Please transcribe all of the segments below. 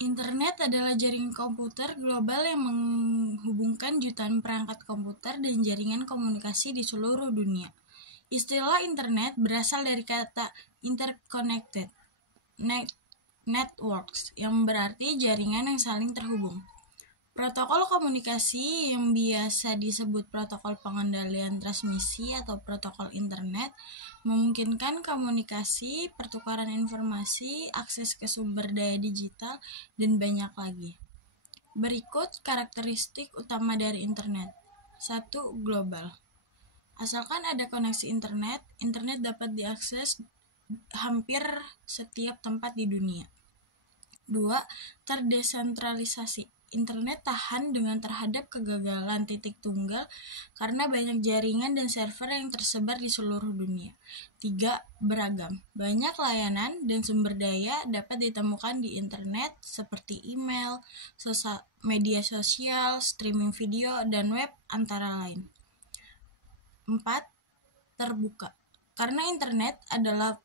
Internet adalah jaringan komputer global yang menghubungkan jutaan perangkat komputer dan jaringan komunikasi di seluruh dunia. Istilah internet berasal dari kata interconnected networks yang berarti jaringan yang saling terhubung. Protokol komunikasi yang biasa disebut protokol pengendalian transmisi atau protokol internet memungkinkan komunikasi, pertukaran informasi, akses ke sumber daya digital, dan banyak lagi. Berikut karakteristik utama dari internet. 1. Global. Asalkan ada koneksi internet, internet dapat diakses hampir setiap tempat di dunia. 2. Terdesentralisasi. Internet tahan dengan terhadap kegagalan titik tunggal karena banyak jaringan dan server yang tersebar di seluruh dunia. 3. Beragam. Banyak layanan dan sumber daya dapat ditemukan di internet seperti email, media sosial, streaming video, dan web antara lain. 4. Terbuka. Karena internet adalah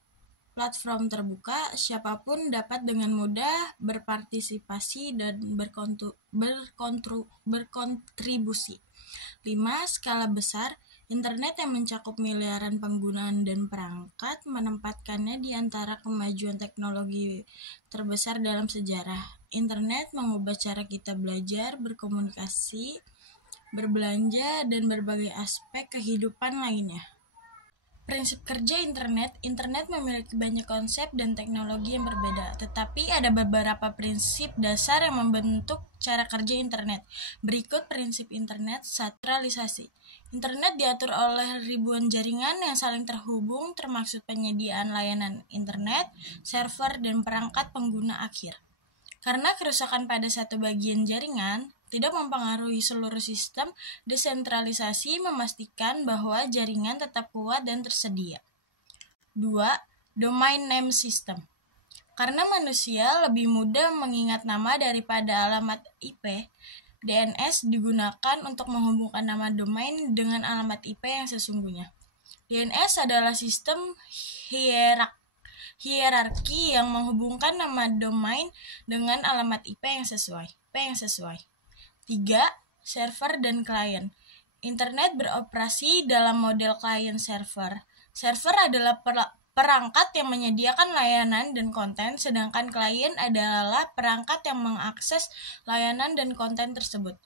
platform terbuka, siapapun dapat dengan mudah berpartisipasi dan berkontribusi. 5. Skala besar. Internet yang mencakup miliaran penggunaan dan perangkat menempatkannya di antara kemajuan teknologi terbesar dalam sejarah. Internet mengubah cara kita belajar, berkomunikasi, berbelanja, dan berbagai aspek kehidupan lainnya. Prinsip kerja internet memiliki banyak konsep dan teknologi yang berbeda, tetapi ada beberapa prinsip dasar yang membentuk cara kerja internet. Berikut prinsip internet. Sentralisasi. Internet diatur oleh ribuan jaringan yang saling terhubung, termaksud penyediaan layanan internet, server, dan perangkat pengguna akhir. Karena kerusakan pada satu bagian jaringan tidak mempengaruhi seluruh sistem, desentralisasi memastikan bahwa jaringan tetap kuat dan tersedia. 2. Domain name system. Karena manusia lebih mudah mengingat nama daripada alamat IP, DNS digunakan untuk menghubungkan nama domain dengan alamat IP yang sesungguhnya. DNS adalah sistem hierarki yang menghubungkan nama domain dengan alamat IP yang sesuai. 3. Server dan klien. Internet beroperasi dalam model klien-server. Server adalah perangkat yang menyediakan layanan dan konten, sedangkan klien adalah perangkat yang mengakses layanan dan konten tersebut.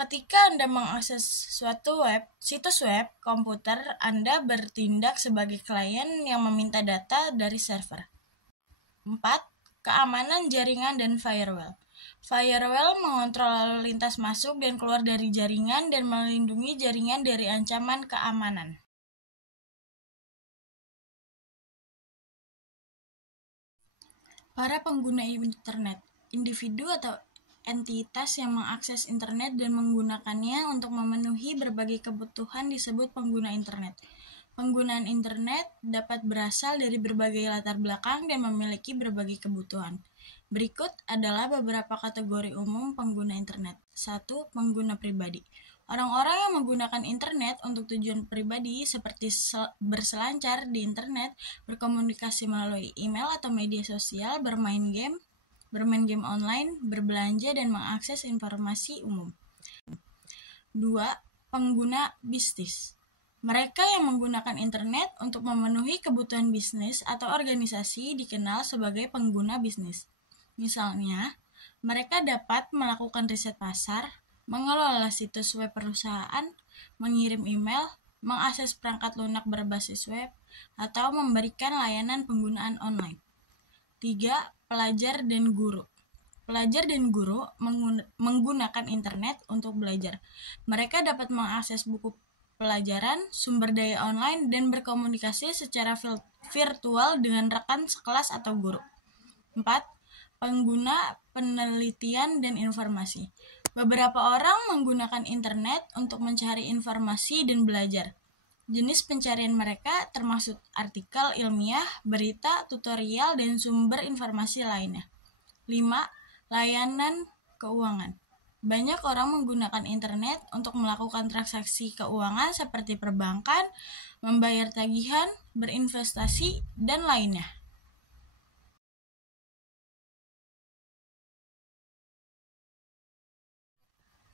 Ketika Anda mengakses suatu situs web komputer, Anda bertindak sebagai klien yang meminta data dari server. 4. Keamanan jaringan dan firewall. Firewall mengontrol lalu lintas masuk dan keluar dari jaringan dan melindungi jaringan dari ancaman keamanan. Para pengguna internet, individu atau entitas yang mengakses internet dan menggunakannya untuk memenuhi berbagai kebutuhan disebut pengguna internet. Penggunaan internet dapat berasal dari berbagai latar belakang dan memiliki berbagai kebutuhan. Berikut adalah beberapa kategori umum pengguna internet. 1. Pengguna pribadi. Orang-orang yang menggunakan internet untuk tujuan pribadi seperti berselancar di internet, berkomunikasi melalui email atau media sosial, bermain game online, berbelanja, dan mengakses informasi umum. 2. Pengguna bisnis. Mereka yang menggunakan internet untuk memenuhi kebutuhan bisnis atau organisasi dikenal sebagai pengguna bisnis. Misalnya, mereka dapat melakukan riset pasar, mengelola situs web perusahaan, mengirim email, mengakses perangkat lunak berbasis web, atau memberikan layanan penggunaan online. 3. Pelajar dan guru. Pelajar dan guru menggunakan internet untuk belajar. Mereka dapat mengakses buku pelajaran, sumber daya online, dan berkomunikasi secara virtual dengan rekan sekelas atau guru. 4. Pengguna penelitian dan informasi. Beberapa orang menggunakan internet untuk mencari informasi dan belajar. Jenis pencarian mereka termasuk artikel ilmiah, berita, tutorial, dan sumber informasi lainnya. 5. Layanan keuangan. Banyak orang menggunakan internet untuk melakukan transaksi keuangan seperti perbankan, membayar tagihan, berinvestasi, dan lainnya.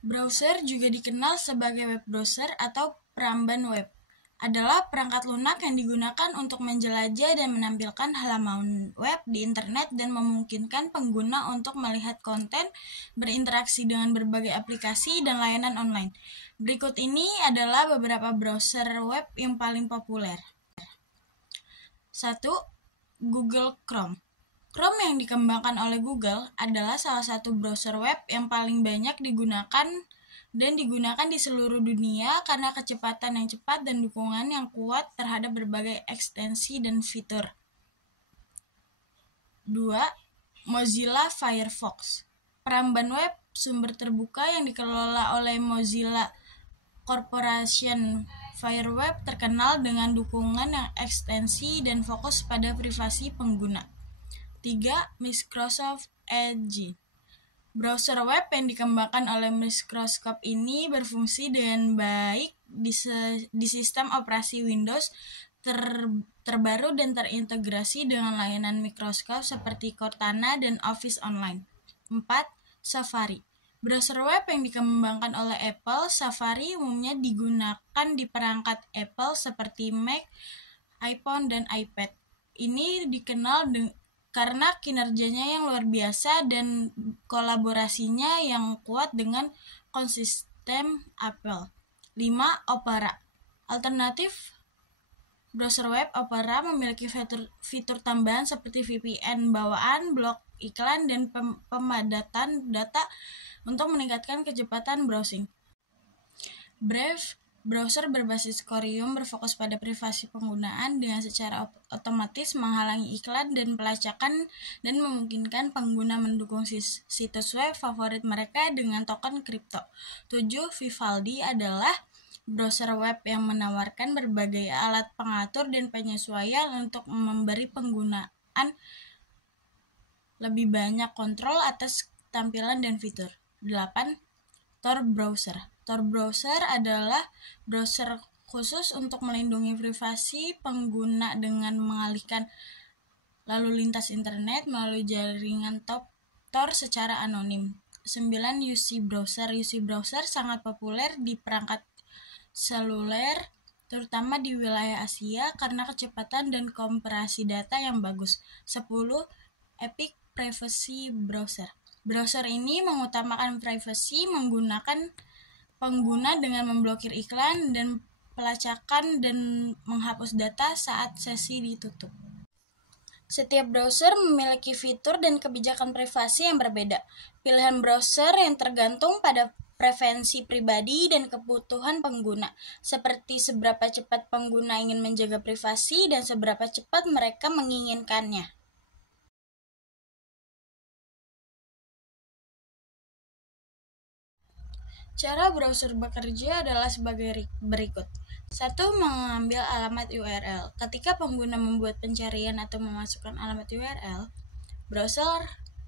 Browser juga dikenal sebagai web browser atau peramban web. Adalah perangkat lunak yang digunakan untuk menjelajah dan menampilkan halaman web di internet dan memungkinkan pengguna untuk melihat konten, berinteraksi dengan berbagai aplikasi dan layanan online. Berikut ini adalah beberapa browser web yang paling populer. 1. Google Chrome. Chrome yang dikembangkan oleh Google adalah salah satu browser web yang paling banyak digunakan di seluruh dunia karena kecepatan yang cepat dan dukungan yang kuat terhadap berbagai ekstensi dan fitur. 2. Mozilla Firefox. Peramban web sumber terbuka yang dikelola oleh Mozilla Corporation. Fireweb terkenal dengan dukungan yang ekstensi dan fokus pada privasi pengguna. 3. Microsoft Edge. Browser web yang dikembangkan oleh Microsoft ini berfungsi dengan baik di sistem operasi Windows terbaru dan terintegrasi dengan layanan Microsoft seperti Cortana dan Office Online. 4. Safari. Browser web yang dikembangkan oleh Apple, Safari umumnya digunakan di perangkat Apple seperti Mac, iPhone, dan iPad. Ini dikenal karena kinerjanya yang luar biasa dan kolaborasinya yang kuat dengan konsisten Apple. 5. Opera. Alternatif browser web Opera memiliki fitur tambahan seperti VPN bawaan, blok iklan, dan pemadatan data untuk meningkatkan kecepatan browsing. Brave. Browser berbasis Chromium berfokus pada privasi penggunaan dengan secara otomatis menghalangi iklan dan pelacakan dan memungkinkan pengguna mendukung situs web favorit mereka dengan token kripto. 7. Vivaldi adalah browser web yang menawarkan berbagai alat pengatur dan penyesuaian untuk memberi penggunaan lebih banyak kontrol atas tampilan dan fitur. 8. Tor browser. Tor browser adalah browser khusus untuk melindungi privasi pengguna dengan mengalihkan lalu lintas internet melalui jaringan Tor secara anonim. 9. UC browser. UC browser sangat populer di perangkat seluler, terutama di wilayah Asia karena kecepatan dan kompresi data yang bagus. 10. Epic Privacy Browser. Browser ini mengutamakan privasi menggunakan pengguna dengan memblokir iklan dan pelacakan dan menghapus data saat sesi ditutup. Setiap browser memiliki fitur dan kebijakan privasi yang berbeda. Pilihan browser yang tergantung pada preferensi pribadi dan kebutuhan pengguna, seperti seberapa cepat pengguna ingin menjaga privasi dan seberapa cepat mereka menginginkannya. Cara browser bekerja adalah sebagai berikut. 1. Mengambil alamat URL. Ketika pengguna membuat pencarian atau memasukkan alamat URL, browser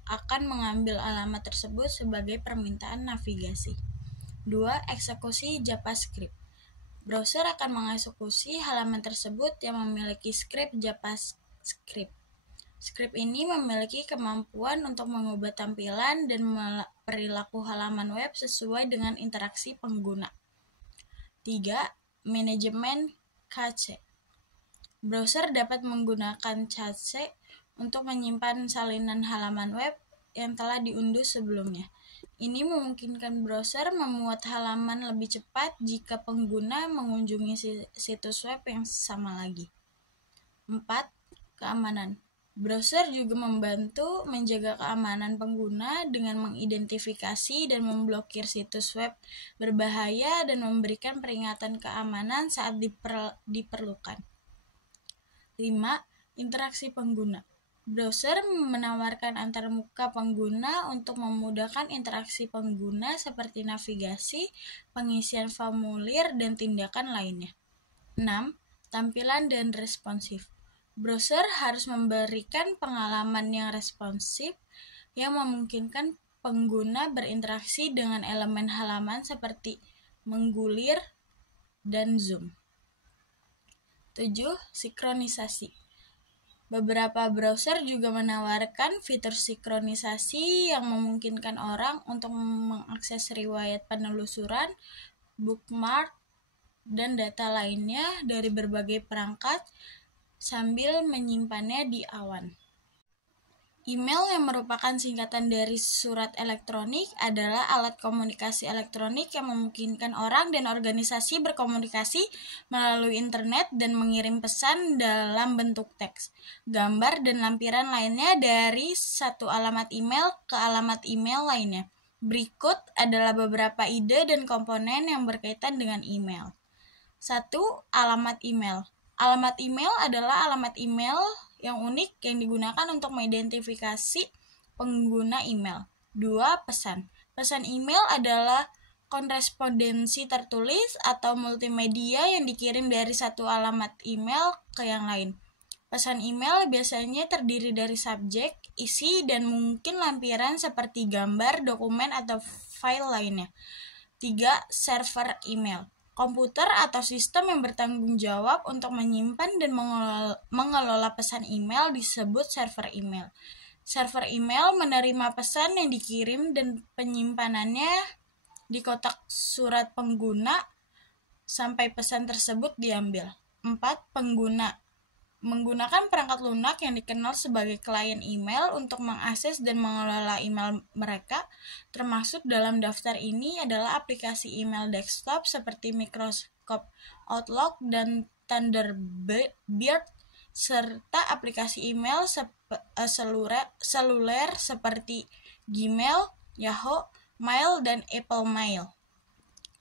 akan mengambil alamat tersebut sebagai permintaan navigasi. 2. Eksekusi JavaScript. Browser akan mengeksekusi halaman tersebut yang memiliki skrip JavaScript. Skrip ini memiliki kemampuan untuk mengubah tampilan dan perilaku halaman web sesuai dengan interaksi pengguna. 3. Manajemen cache. Browser dapat menggunakan cache untuk menyimpan salinan halaman web yang telah diunduh sebelumnya. Ini memungkinkan browser memuat halaman lebih cepat jika pengguna mengunjungi situs web yang sama lagi. 4. Keamanan. Browser juga membantu menjaga keamanan pengguna dengan mengidentifikasi dan memblokir situs web berbahaya dan memberikan peringatan keamanan saat diperlukan. 5. Interaksi pengguna. Browser menawarkan antarmuka pengguna untuk memudahkan interaksi pengguna seperti navigasi, pengisian formulir, dan tindakan lainnya. 6. Tampilan dan responsif. Browser harus memberikan pengalaman yang responsif yang memungkinkan pengguna berinteraksi dengan elemen halaman seperti menggulir dan zoom. 7. Sinkronisasi. Beberapa browser juga menawarkan fitur sinkronisasi yang memungkinkan orang untuk mengakses riwayat penelusuran, bookmark, dan data lainnya dari berbagai perangkat sambil menyimpannya di awan. Email yang merupakan singkatan dari surat elektronik adalah alat komunikasi elektronik yang memungkinkan orang dan organisasi berkomunikasi melalui internet dan mengirim pesan dalam bentuk teks, gambar, dan lampiran lainnya dari satu alamat email ke alamat email lainnya. Berikut adalah beberapa ide dan komponen yang berkaitan dengan email. 1. Alamat email. Alamat email adalah alamat email yang unik yang digunakan untuk mengidentifikasi pengguna email. 2. Pesan. Pesan email adalah korespondensi tertulis atau multimedia yang dikirim dari satu alamat email ke yang lain. Pesan email biasanya terdiri dari subjek, isi, dan mungkin lampiran seperti gambar, dokumen, atau file lainnya. 3. Server email. Komputer atau sistem yang bertanggung jawab untuk menyimpan dan mengelola pesan email disebut server email. Server email menerima pesan yang dikirim dan penyimpanannya di kotak surat pengguna sampai pesan tersebut diambil. 4. Pengguna. Menggunakan perangkat lunak yang dikenal sebagai klien email untuk mengakses dan mengelola email mereka, termasuk dalam daftar ini adalah aplikasi email desktop seperti Microsoft Outlook dan Thunderbird, serta aplikasi email seluler seperti Gmail, Yahoo Mail, dan Apple Mail.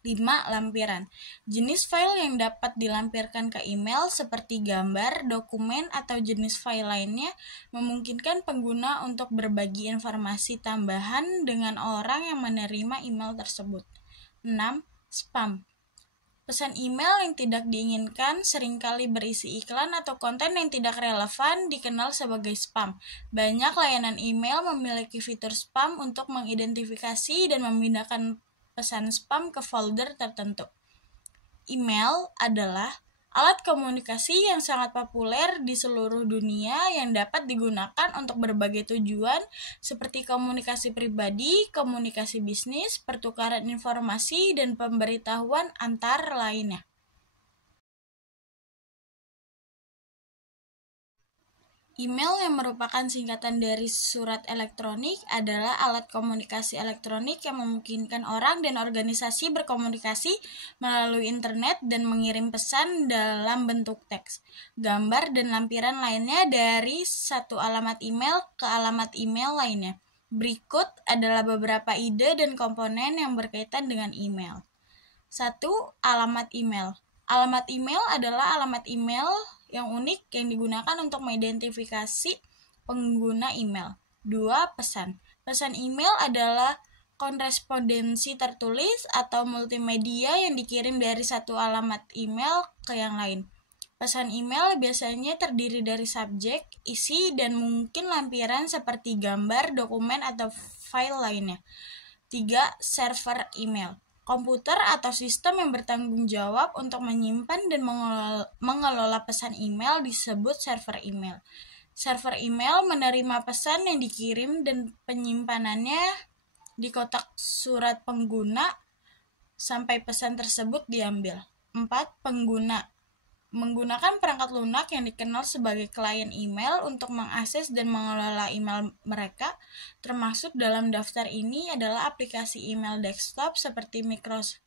5. Lampiran. Jenis file yang dapat dilampirkan ke email seperti gambar, dokumen, atau jenis file lainnya memungkinkan pengguna untuk berbagi informasi tambahan dengan orang yang menerima email tersebut. 6. Spam. Pesan email yang tidak diinginkan seringkali berisi iklan atau konten yang tidak relevan dikenal sebagai spam. Banyak layanan email memiliki fitur spam untuk mengidentifikasi dan memindahkan pesan spam ke folder tertentu. Email adalah alat komunikasi yang sangat populer di seluruh dunia yang dapat digunakan untuk berbagai tujuan seperti komunikasi pribadi, komunikasi bisnis, pertukaran informasi, dan pemberitahuan antar lainnya. Email yang merupakan singkatan dari surat elektronik adalah alat komunikasi elektronik yang memungkinkan orang dan organisasi berkomunikasi melalui internet dan mengirim pesan dalam bentuk teks, gambar, dan lampiran lainnya dari satu alamat email ke alamat email lainnya. Berikut adalah beberapa ide dan komponen yang berkaitan dengan email. 1. Alamat email. Alamat email adalah alamat email yang unik yang digunakan untuk mengidentifikasi pengguna email. 2. Pesan. Pesan email adalah korespondensi tertulis atau multimedia yang dikirim dari satu alamat email ke yang lain. Pesan email biasanya terdiri dari subjek, isi, dan mungkin lampiran seperti gambar, dokumen, atau file lainnya. 3. Server email. Komputer atau sistem yang bertanggung jawab untuk menyimpan dan mengelola pesan email disebut server email. Server email menerima pesan yang dikirim dan penyimpanannya di kotak surat pengguna sampai pesan tersebut diambil. 4. Pengguna. Menggunakan perangkat lunak yang dikenal sebagai klien email untuk mengakses dan mengelola email mereka, termasuk dalam daftar ini adalah aplikasi email desktop seperti Microsoft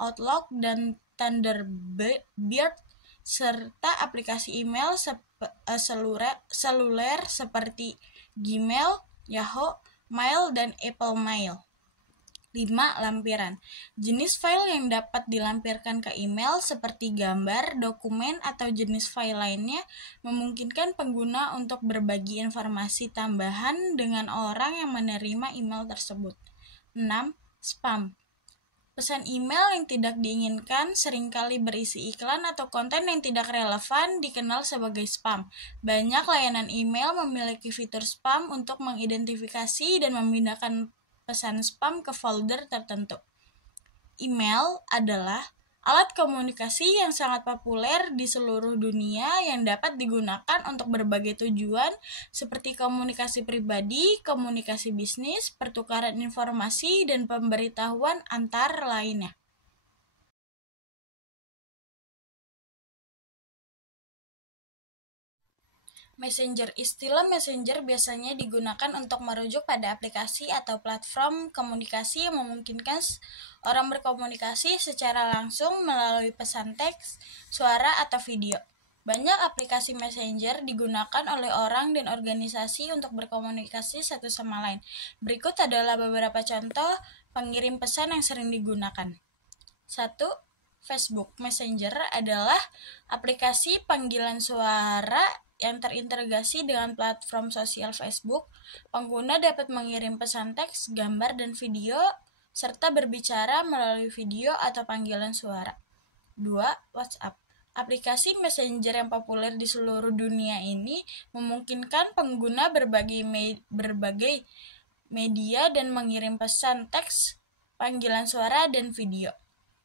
Outlook dan Thunderbird, serta aplikasi email seluler seperti Gmail, Yahoo Mail, dan Apple Mail. 5. Lampiran. Jenis file yang dapat dilampirkan ke email seperti gambar, dokumen, atau jenis file lainnya memungkinkan pengguna untuk berbagi informasi tambahan dengan orang yang menerima email tersebut. 6. Spam. Pesan email yang tidak diinginkan seringkali berisi iklan atau konten yang tidak relevan dikenal sebagai spam. Banyak layanan email memiliki fitur spam untuk mengidentifikasi dan memindahkan pesan spam ke folder tertentu. Email adalah alat komunikasi yang sangat populer di seluruh dunia yang dapat digunakan untuk berbagai tujuan seperti komunikasi pribadi, komunikasi bisnis, pertukaran informasi, dan pemberitahuan antar lainnya. Messenger. Istilah messenger biasanya digunakan untuk merujuk pada aplikasi atau platform komunikasi yang memungkinkan orang berkomunikasi secara langsung melalui pesan teks, suara, atau video. Banyak aplikasi messenger digunakan oleh orang dan organisasi untuk berkomunikasi satu sama lain. Berikut adalah beberapa contoh pengirim pesan yang sering digunakan. 1. Facebook Messenger adalah aplikasi panggilan suara yang terintegrasi dengan platform sosial Facebook. Pengguna dapat mengirim pesan teks, gambar, dan video, serta berbicara melalui video atau panggilan suara. 2. WhatsApp. Aplikasi messenger yang populer di seluruh dunia ini memungkinkan pengguna berbagai media dan mengirim pesan teks, panggilan suara, dan video.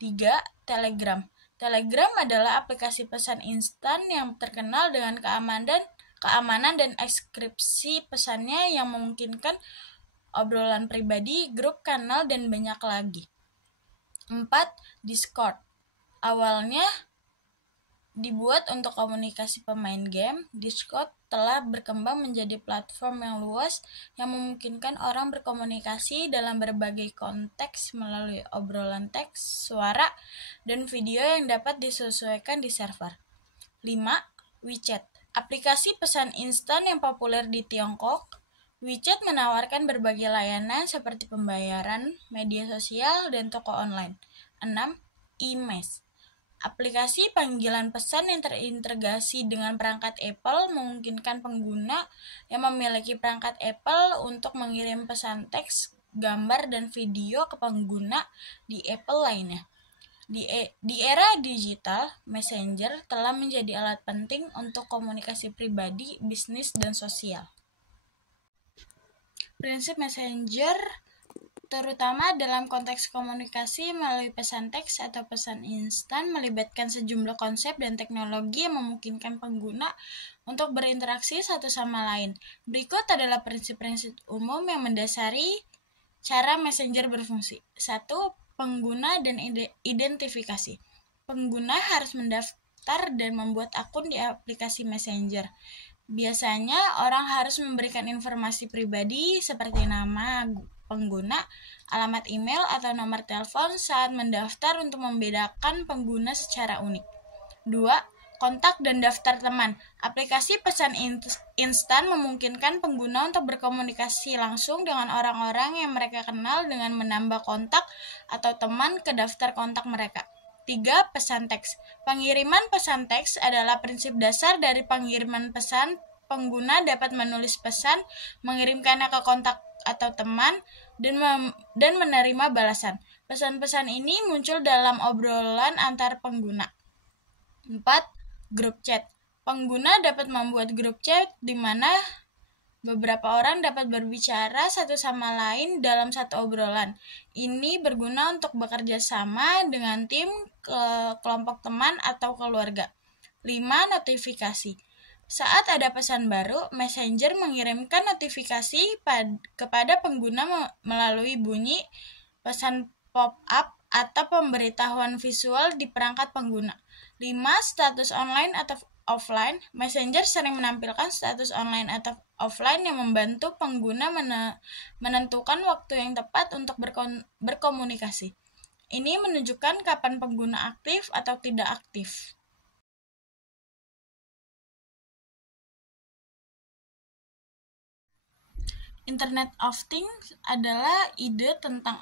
3. Telegram. Telegram adalah aplikasi pesan instan yang terkenal dengan keamanan dan enkripsi pesannya yang memungkinkan obrolan pribadi, grup, kanal, dan banyak lagi. 4. Discord. Awalnya dibuat untuk komunikasi pemain game, Discord telah berkembang menjadi platform yang luas yang memungkinkan orang berkomunikasi dalam berbagai konteks melalui obrolan teks, suara, dan video yang dapat disesuaikan di server. 5. WeChat. Aplikasi pesan instan yang populer di Tiongkok. WeChat menawarkan berbagai layanan seperti pembayaran, media sosial, dan toko online. 6. eMess. Aplikasi panggilan pesan yang terintegrasi dengan perangkat Apple memungkinkan pengguna yang memiliki perangkat Apple untuk mengirim pesan teks, gambar, dan video ke pengguna di Apple lainnya. Di era digital, Messenger telah menjadi alat penting untuk komunikasi pribadi, bisnis, dan sosial. Prinsip Messenger terutama dalam konteks komunikasi melalui pesan teks atau pesan instan melibatkan sejumlah konsep dan teknologi yang memungkinkan pengguna untuk berinteraksi satu sama lain. Berikut adalah prinsip-prinsip umum yang mendasari cara messenger berfungsi. 1. Pengguna dan identifikasi. Pengguna harus mendaftar dan membuat akun di aplikasi messenger. Biasanya orang harus memberikan informasi pribadi seperti nama pengguna, alamat email, atau nomor telepon saat mendaftar untuk membedakan pengguna secara unik. 2. Kontak dan daftar teman. Aplikasi pesan instan memungkinkan pengguna untuk berkomunikasi langsung dengan orang-orang yang mereka kenal dengan menambah kontak atau teman ke daftar kontak mereka. 3. Pesan teks. Pengiriman pesan teks adalah prinsip dasar dari pengiriman pesan. Pengguna dapat menulis pesan, mengirimkannya ke kontak atau teman, dan menerima balasan. Pesan-pesan ini muncul dalam obrolan antar pengguna. 4. Grup chat. Pengguna dapat membuat grup chat di mana beberapa orang dapat berbicara satu sama lain dalam satu obrolan. Ini berguna untuk bekerja sama dengan tim, kelompok teman, atau keluarga. 5. Notifikasi. Saat ada pesan baru, Messenger mengirimkan notifikasi kepada pengguna melalui bunyi, pesan pop-up, atau pemberitahuan visual di perangkat pengguna. 5. Status online atau offline. Messenger sering menampilkan status online atau offline yang membantu pengguna menentukan waktu yang tepat untuk berkomunikasi. Ini menunjukkan kapan pengguna aktif atau tidak aktif. Internet of Things adalah ide tentang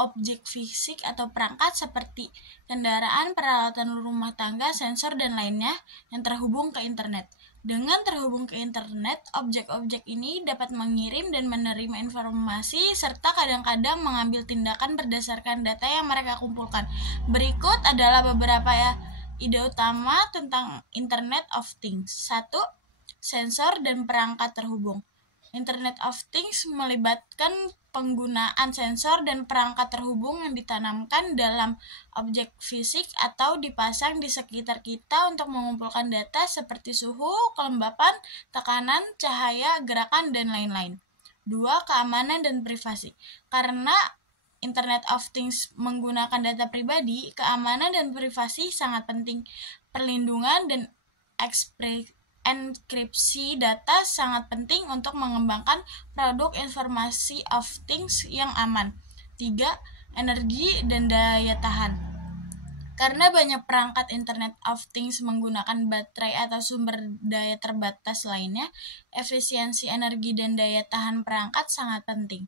objek fisik atau perangkat seperti kendaraan, peralatan rumah tangga, sensor, dan lainnya yang terhubung ke internet. Dengan terhubung ke internet, objek-objek ini dapat mengirim dan menerima informasi serta kadang-kadang mengambil tindakan berdasarkan data yang mereka kumpulkan. Berikut adalah beberapa ide utama tentang Internet of Things. 1. Sensor dan perangkat terhubung. Internet of Things melibatkan penggunaan sensor dan perangkat terhubung yang ditanamkan dalam objek fisik atau dipasang di sekitar kita untuk mengumpulkan data seperti suhu, kelembapan, tekanan, cahaya, gerakan, dan lain-lain. 2. Keamanan dan privasi. Karena Internet of Things menggunakan data pribadi, keamanan dan privasi sangat penting. Perlindungan dan enkripsi data sangat penting untuk mengembangkan produk informasi of things yang aman. 3. Energi dan daya tahan. Karena banyak perangkat Internet of Things menggunakan baterai atau sumber daya terbatas lainnya, efisiensi energi dan daya tahan perangkat sangat penting.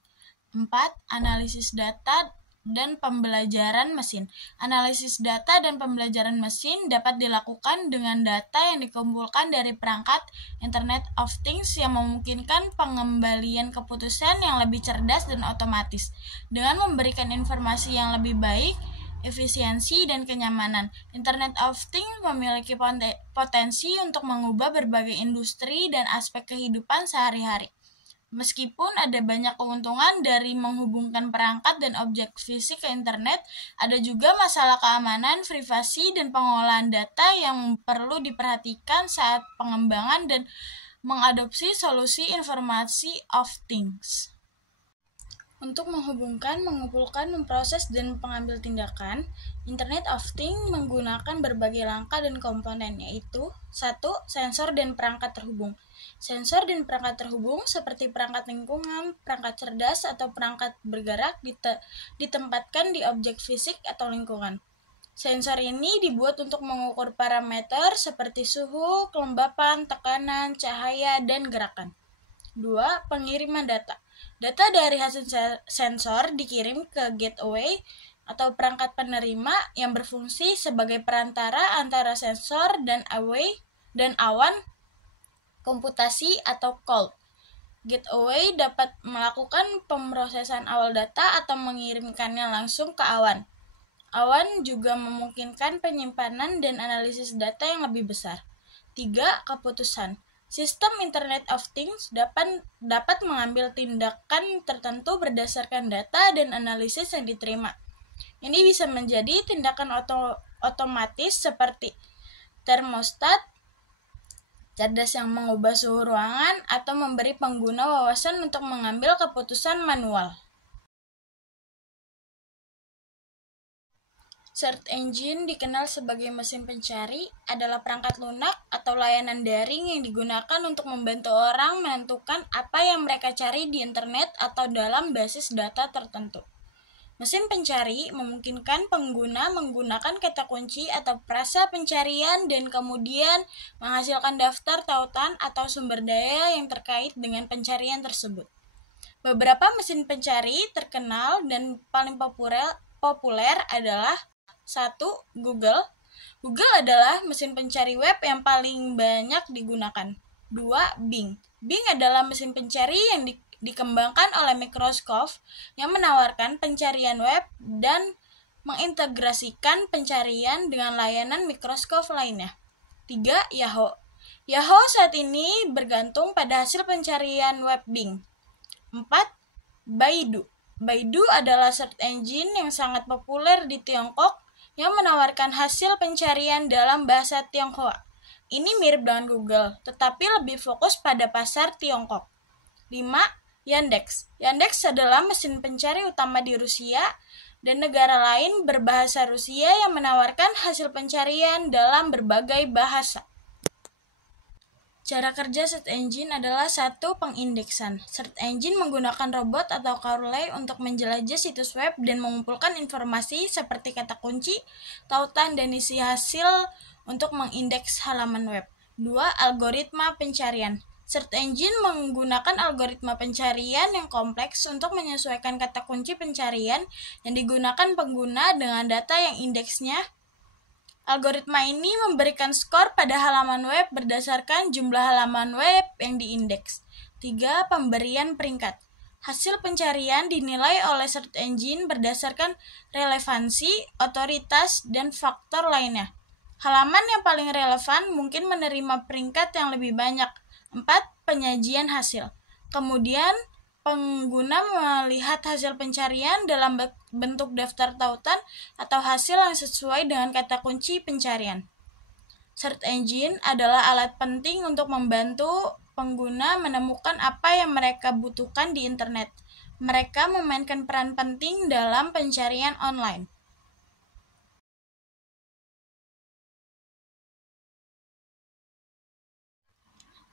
4. Analisis data dan pembelajaran mesin. Analisis data dan pembelajaran mesin dapat dilakukan dengan data yang dikumpulkan dari perangkat Internet of Things yang memungkinkan pengembalian keputusan yang lebih cerdas dan otomatis, dengan memberikan informasi yang lebih baik, efisiensi, dan kenyamanan. Internet of Things memiliki potensi untuk mengubah berbagai industri dan aspek kehidupan sehari-hari. Meskipun ada banyak keuntungan dari menghubungkan perangkat dan objek fisik ke internet, ada juga masalah keamanan, privasi, dan pengolahan data yang perlu diperhatikan saat pengembangan dan mengadopsi solusi informasi of things. Untuk menghubungkan, mengumpulkan, memproses, dan pengambil tindakan, Internet of Things menggunakan berbagai langkah dan komponen, yaitu 1. Sensor dan perangkat terhubung. Sensor dan perangkat terhubung seperti perangkat lingkungan, perangkat cerdas, atau perangkat bergerak ditempatkan di objek fisik atau lingkungan. Sensor ini dibuat untuk mengukur parameter seperti suhu, kelembapan, tekanan, cahaya, dan gerakan. 2. Pengiriman data. Data dari hasil sensor dikirim ke gateway atau perangkat penerima yang berfungsi sebagai perantara antara sensor dan awan komputasi atau cloud. Gateway dapat melakukan pemrosesan awal data atau mengirimkannya langsung ke awan. Awan juga memungkinkan penyimpanan dan analisis data yang lebih besar. 3. Keputusan. Sistem Internet of Things dapat mengambil tindakan tertentu berdasarkan data dan analisis yang diterima. Ini bisa menjadi tindakan otomatis seperti termostat cerdas yang mengubah suhu ruangan atau memberi pengguna wawasan untuk mengambil keputusan manual. Search engine dikenal sebagai mesin pencari, adalah perangkat lunak atau layanan daring yang digunakan untuk membantu orang menentukan apa yang mereka cari di internet atau dalam basis data tertentu. Mesin pencari memungkinkan pengguna menggunakan kata kunci atau frasa pencarian dan kemudian menghasilkan daftar tautan atau sumber daya yang terkait dengan pencarian tersebut. Beberapa mesin pencari terkenal dan paling populer adalah 1. Google. Google adalah mesin pencari web yang paling banyak digunakan. 2. Bing. Bing adalah mesin pencari yang dikembangkan oleh Microsoft yang menawarkan pencarian web dan mengintegrasikan pencarian dengan layanan Microsoft lainnya. 3. Yahoo. Yahoo saat ini bergantung pada hasil pencarian web Bing. 4. Baidu. Baidu adalah search engine yang sangat populer di Tiongkok yang menawarkan hasil pencarian dalam bahasa Tionghoa. Ini mirip dengan Google, tetapi lebih fokus pada pasar Tiongkok. 5. Yandex. Yandex adalah mesin pencari utama di Rusia dan negara lain berbahasa Rusia yang menawarkan hasil pencarian dalam berbagai bahasa. Cara kerja search engine adalah 1. Pengindeksan. Search engine menggunakan robot atau Crawley untuk menjelajah situs web dan mengumpulkan informasi seperti kata kunci, tautan, dan isi hasil untuk mengindeks halaman web. 2. Algoritma pencarian. Search engine menggunakan algoritma pencarian yang kompleks untuk menyesuaikan kata kunci pencarian yang digunakan pengguna dengan data yang indeksnya. Algoritma ini memberikan skor pada halaman web berdasarkan jumlah halaman web yang diindeks. 3. Pemberian peringkat. Hasil pencarian dinilai oleh search engine berdasarkan relevansi, otoritas, dan faktor lainnya. Halaman yang paling relevan mungkin menerima peringkat yang lebih banyak. 4. Penyajian hasil. Kemudian pengguna melihat hasil pencarian dalam bentuk daftar tautan atau hasil yang sesuai dengan kata kunci pencarian. Search engine adalah alat penting untuk membantu pengguna menemukan apa yang mereka butuhkan di internet. Mereka memainkan peran penting dalam pencarian online.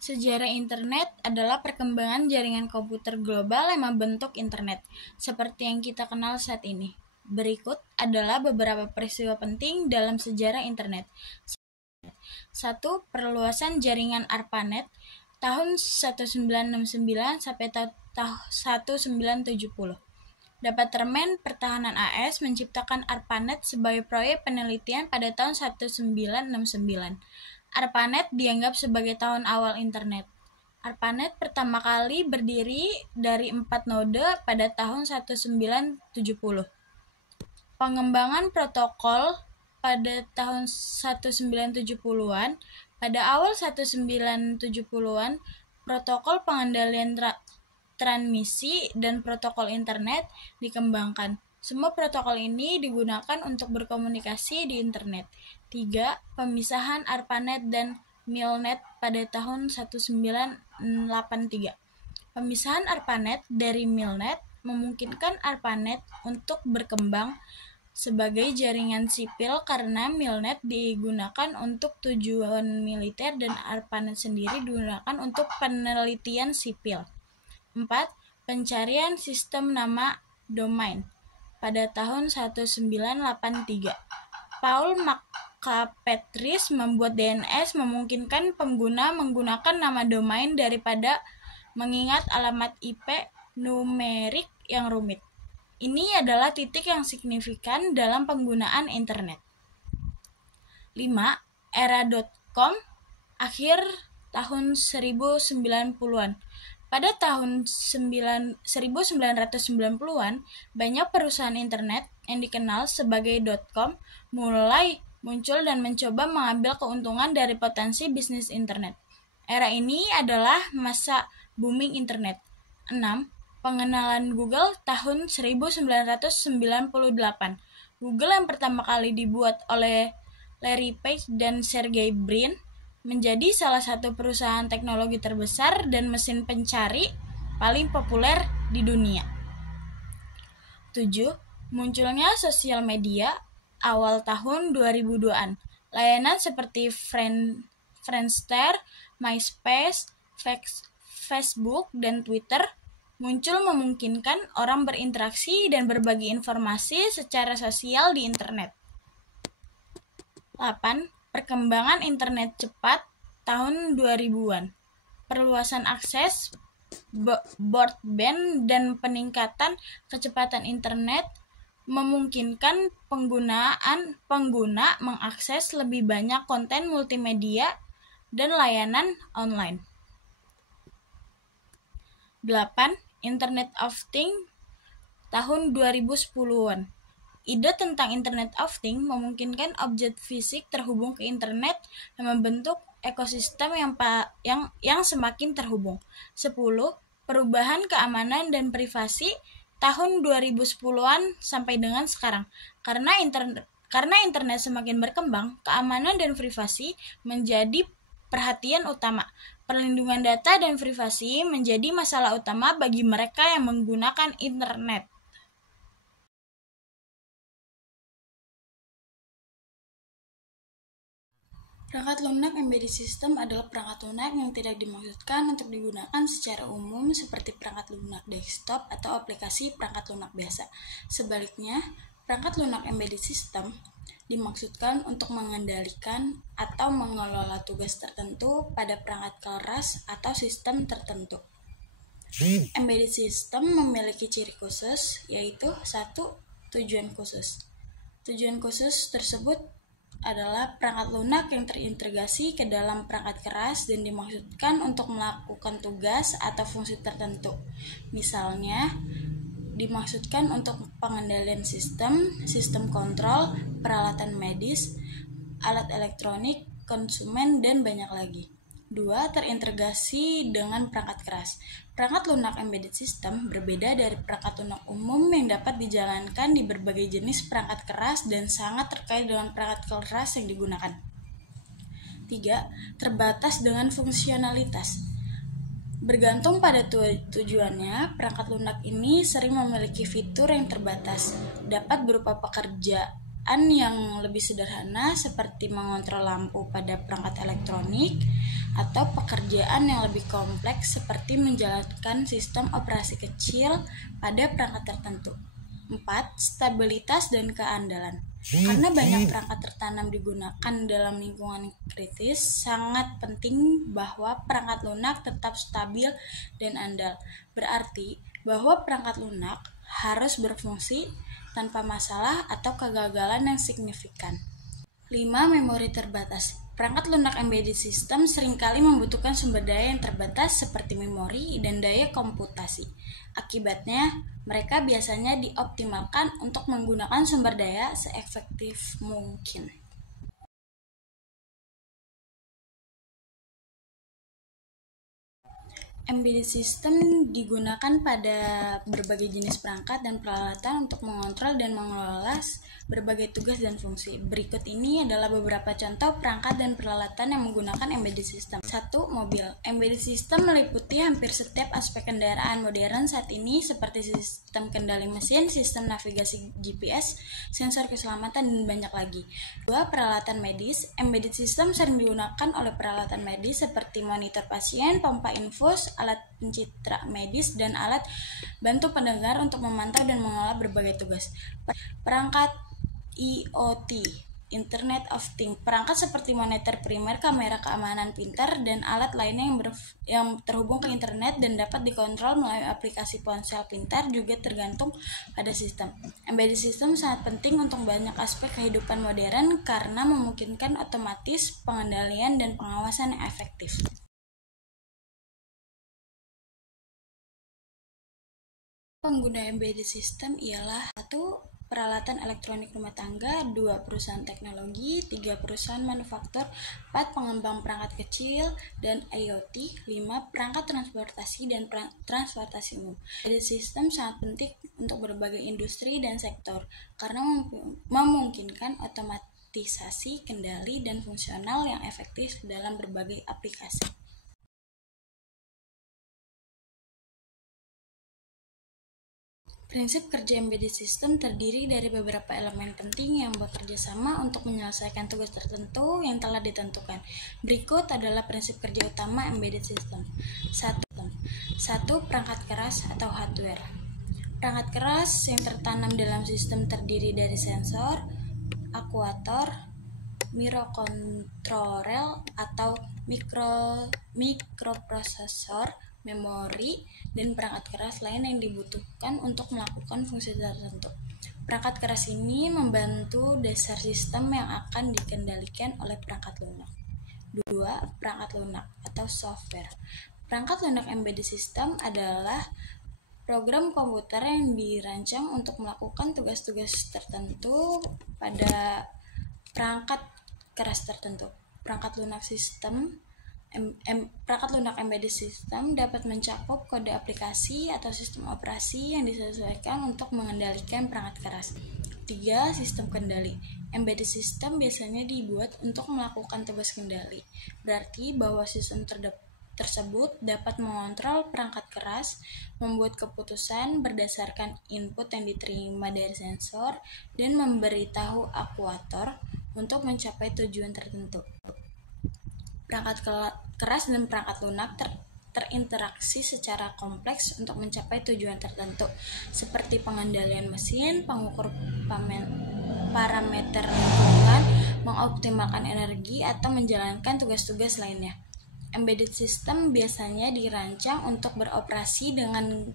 Sejarah internet adalah perkembangan jaringan komputer global yang membentuk internet, seperti yang kita kenal saat ini. Berikut adalah beberapa peristiwa penting dalam sejarah internet. 1. Perluasan jaringan ARPANET tahun 1969 sampai tahun 1970. Departemen Pertahanan AS menciptakan ARPANET sebagai proyek penelitian pada tahun 1969. ARPANET dianggap sebagai tahun awal internet. ARPANET pertama kali berdiri dari 4 node pada tahun 1970. Pengembangan protokol pada tahun 1970-an, pada awal 1970-an, protokol pengendalian transmisi dan protokol internet dikembangkan. Semua protokol ini digunakan untuk berkomunikasi di internet. 3. Pemisahan ARPANET dan MILNET pada tahun 1983. Pemisahan ARPANET dari MILNET memungkinkan ARPANET untuk berkembang sebagai jaringan sipil karena MILNET digunakan untuk tujuan militer dan ARPANET sendiri digunakan untuk penelitian sipil. 4. Pencarian sistem nama domain pada tahun 1983. Paul McCapatrice membuat DNS memungkinkan pengguna menggunakan nama domain daripada mengingat alamat IP numerik yang rumit. Ini adalah titik yang signifikan dalam penggunaan internet. 5. Era .com akhir tahun 1990-an. Pada tahun 1990-an, banyak perusahaan internet yang dikenal sebagai .com mulai muncul dan mencoba mengambil keuntungan dari potensi bisnis internet. Era ini adalah masa booming internet. 6. Pengenalan Google tahun 1998. Google yang pertama kali dibuat oleh Larry Page dan Sergey Brin menjadi salah satu perusahaan teknologi terbesar dan mesin pencari paling populer di dunia. 7. Munculnya sosial media awal tahun 2002-an. Layanan seperti Friendster, MySpace, Facebook, dan Twitter muncul memungkinkan orang berinteraksi dan berbagi informasi secara sosial di internet. 8. Perkembangan internet cepat tahun 2000-an. Perluasan akses broadband dan peningkatan kecepatan internet memungkinkan pengguna mengakses lebih banyak konten multimedia dan layanan online. 8. Internet of Things tahun 2010-an. Ide tentang Internet of Things memungkinkan objek fisik terhubung ke internet dan membentuk ekosistem yang semakin terhubung. 10. Perubahan keamanan dan privasi tahun 2010-an sampai dengan sekarang. Karena internet semakin berkembang, keamanan dan privasi menjadi perhatian utama. Perlindungan data dan privasi menjadi masalah utama bagi mereka yang menggunakan internet. Perangkat lunak embedded system adalah perangkat lunak yang tidak dimaksudkan untuk digunakan secara umum seperti perangkat lunak desktop atau aplikasi perangkat lunak biasa. Sebaliknya, perangkat lunak embedded system dimaksudkan untuk mengendalikan atau mengelola tugas tertentu pada perangkat keras atau sistem tertentu. Embedded system memiliki ciri khusus, yaitu 1. Tujuan khusus. Tujuan khusus tersebut adalah perangkat lunak yang terintegrasi ke dalam perangkat keras dan dimaksudkan untuk melakukan tugas atau fungsi tertentu. Misalnya, dimaksudkan untuk pengendalian sistem kontrol, peralatan medis, alat elektronik, konsumen, dan banyak lagi. 2. Terintegrasi dengan perangkat keras. Perangkat lunak embedded system berbeda dari perangkat lunak umum yang dapat dijalankan di berbagai jenis perangkat keras dan sangat terkait dengan perangkat keras yang digunakan. 3. Terbatas dengan fungsionalitas. Bergantung pada tujuannya, perangkat lunak ini sering memiliki fitur yang terbatas. Dapat berupa pekerjaan yang lebih sederhana seperti mengontrol lampu pada perangkat elektronik, atau pekerjaan yang lebih kompleks seperti menjalankan sistem operasi kecil pada perangkat tertentu. 4. Stabilitas dan keandalan. Karena banyak perangkat tertanam digunakan dalam lingkungan kritis, sangat penting bahwa perangkat lunak tetap stabil dan andal. Berarti bahwa perangkat lunak harus berfungsi tanpa masalah atau kegagalan yang signifikan. 5. Memori terbatas. Perangkat lunak embedded system seringkali membutuhkan sumber daya yang terbatas seperti memori dan daya komputasi. Akibatnya, mereka biasanya dioptimalkan untuk menggunakan sumber daya seefektif mungkin. Embedded system digunakan pada berbagai jenis perangkat dan peralatan untuk mengontrol dan mengelola berbagai tugas dan fungsi. Berikut ini adalah beberapa contoh perangkat dan peralatan yang menggunakan embedded system. 1. Mobil. Embedded system meliputi hampir setiap aspek kendaraan modern saat ini seperti sistem kendali mesin, sistem navigasi GPS, sensor keselamatan, dan banyak lagi. 2. Peralatan medis. Embedded system sering digunakan oleh peralatan medis seperti monitor pasien, pompa infus, alat pencitra medis, dan alat bantu pendengar untuk memantau dan mengelola berbagai tugas. Perangkat IoT, Internet of Things. Perangkat seperti monitor primer, kamera keamanan pintar, dan alat lainnya yang terhubung ke internet dan dapat dikontrol melalui aplikasi ponsel pintar juga tergantung pada sistem. Embedded system sangat penting untuk banyak aspek kehidupan modern karena memungkinkan otomatis pengendalian dan pengawasan yang efektif. Pengguna embedded system ialah 1. Peralatan elektronik rumah tangga, 2. Perusahaan teknologi, 3. Perusahaan manufaktur, 4. Pengembang perangkat kecil dan IoT, 5. Perangkat transportasi dan transportasi umum. Embedded system sangat penting untuk berbagai industri dan sektor karena memungkinkan otomatisasi, kendali, dan fungsional yang efektif dalam berbagai aplikasi. Prinsip kerja embedded system terdiri dari beberapa elemen penting yang bekerja sama untuk menyelesaikan tugas tertentu yang telah ditentukan. Berikut adalah prinsip kerja utama embedded system. 1. Perangkat keras atau hardware. Perangkat keras yang tertanam dalam sistem terdiri dari sensor, aktuator, microcontroller atau mikroprosesor, memori, dan perangkat keras lain yang dibutuhkan untuk melakukan fungsi tertentu. Perangkat keras ini membantu dasar sistem yang akan dikendalikan oleh perangkat lunak. 2. Perangkat lunak atau software. Perangkat lunak embedded system adalah program komputer yang dirancang untuk melakukan tugas-tugas tertentu pada perangkat keras tertentu. Perangkat lunak embedded system dapat mencakup kode aplikasi atau sistem operasi yang disesuaikan untuk mengendalikan perangkat keras. 3. Sistem kendali. Embedded system biasanya dibuat untuk melakukan tugas kendali. Berarti bahwa sistem tersebut dapat mengontrol perangkat keras, membuat keputusan berdasarkan input yang diterima dari sensor, dan memberitahu aktuator untuk mencapai tujuan tertentu. Perangkat keras dan perangkat lunak terinteraksi secara kompleks untuk mencapai tujuan tertentu, seperti pengendalian mesin, pengukur parameter lingkungan, mengoptimalkan energi, atau menjalankan tugas-tugas lainnya. Embedded system biasanya dirancang untuk beroperasi dengan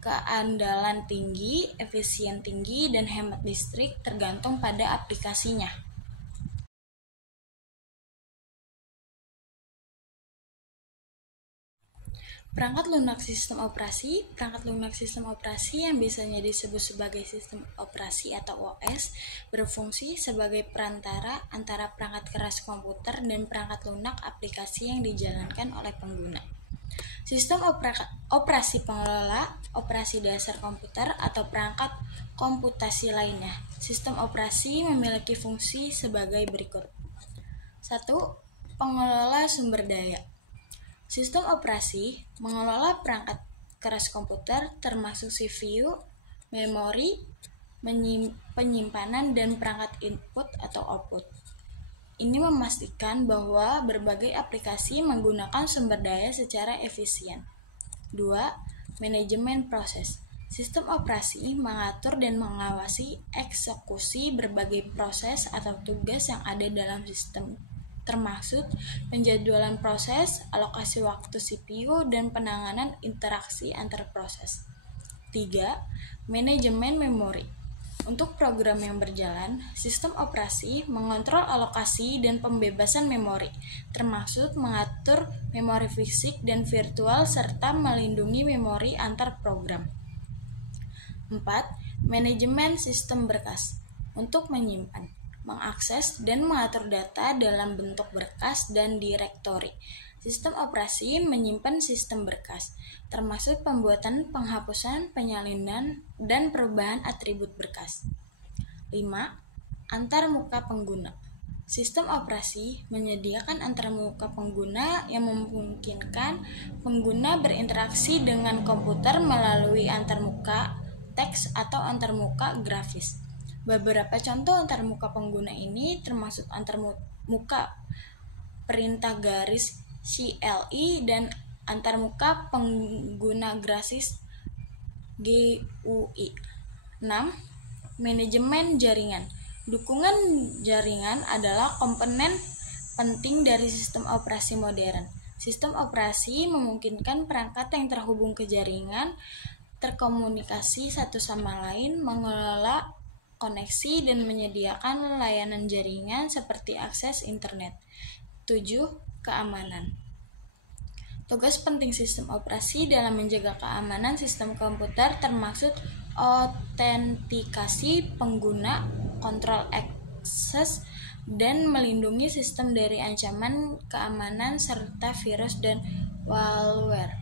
keandalan tinggi, efisien tinggi, dan hemat listrik tergantung pada aplikasinya. Perangkat lunak sistem operasi. Perangkat lunak sistem operasi yang biasanya disebut sebagai sistem operasi atau OS berfungsi sebagai perantara antara perangkat keras komputer dan perangkat lunak aplikasi yang dijalankan oleh pengguna. Sistem operasi pengelola, operasi dasar komputer, atau perangkat komputasi lainnya. Sistem operasi memiliki fungsi sebagai berikut. 1. Pengelola sumber daya. Sistem operasi mengelola perangkat keras komputer termasuk CPU, memori, penyimpanan, dan perangkat input atau output. Ini memastikan bahwa berbagai aplikasi menggunakan sumber daya secara efisien. 2. Manajemen proses. Sistem operasi mengatur dan mengawasi eksekusi berbagai proses atau tugas yang ada dalam sistem, termasuk penjadwalan proses, alokasi waktu CPU, dan penanganan interaksi antar proses. 3. Manajemen memori. Untuk program yang berjalan, sistem operasi mengontrol alokasi dan pembebasan memori, termasuk mengatur memori fisik dan virtual serta melindungi memori antar program. 4. Manajemen sistem berkas. Untuk menyimpan, mengakses, dan mengatur data dalam bentuk berkas dan direktori. Sistem operasi menyimpan sistem berkas, termasuk pembuatan, penghapusan, penyalinan, dan perubahan atribut berkas. 5. Antarmuka pengguna. Sistem operasi menyediakan antarmuka pengguna yang memungkinkan pengguna berinteraksi dengan komputer melalui antarmuka teks atau antarmuka grafis. Beberapa contoh antarmuka pengguna ini termasuk antarmuka perintah garis CLI dan antarmuka pengguna grafis GUI. 6. Manajemen jaringan. Dukungan jaringan adalah komponen penting dari sistem operasi modern. Sistem operasi memungkinkan perangkat yang terhubung ke jaringan terkomunikasi satu sama lain, mengelola koneksi, dan menyediakan layanan jaringan seperti akses internet. 7. Keamanan. Tugas penting sistem operasi dalam menjaga keamanan sistem komputer termasuk autentikasi pengguna, kontrol akses, dan melindungi sistem dari ancaman keamanan serta virus dan malware.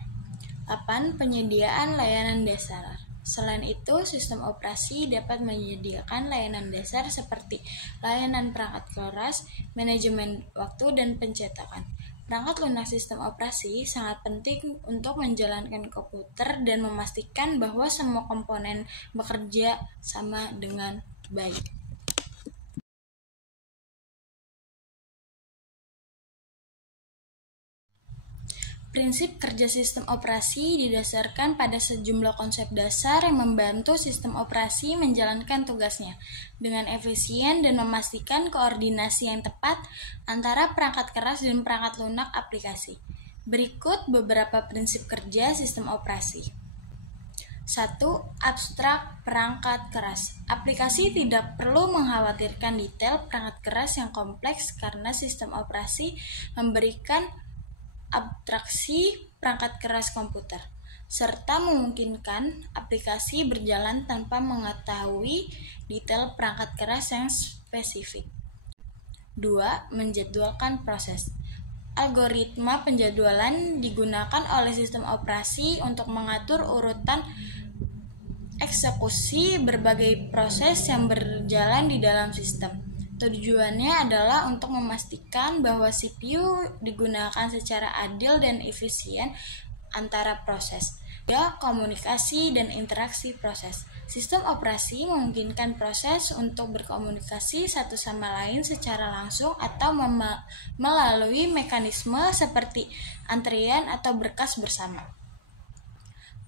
8. Penyediaan layanan dasar. Selain itu, sistem operasi dapat menyediakan layanan dasar seperti layanan perangkat keras, manajemen waktu, dan pencetakan. Perangkat lunak sistem operasi sangat penting untuk menjalankan komputer dan memastikan bahwa semua komponen bekerja sama dengan baik. Prinsip kerja sistem operasi didasarkan pada sejumlah konsep dasar yang membantu sistem operasi menjalankan tugasnya dengan efisien dan memastikan koordinasi yang tepat antara perangkat keras dan perangkat lunak aplikasi. Berikut beberapa prinsip kerja sistem operasi. 1. Abstrak perangkat keras. Aplikasi tidak perlu mengkhawatirkan detail perangkat keras yang kompleks karena sistem operasi memberikan abstraksi perangkat keras komputer, serta memungkinkan aplikasi berjalan tanpa mengetahui detail perangkat keras yang spesifik. 2. Menjadwalkan proses. Algoritma penjadwalan digunakan oleh sistem operasi untuk mengatur urutan eksekusi berbagai proses yang berjalan di dalam sistem. Tujuannya adalah untuk memastikan bahwa CPU digunakan secara adil dan efisien antara proses, komunikasi, dan interaksi proses. Sistem operasi memungkinkan proses untuk berkomunikasi satu sama lain secara langsung atau melalui mekanisme seperti antrian atau berkas bersama.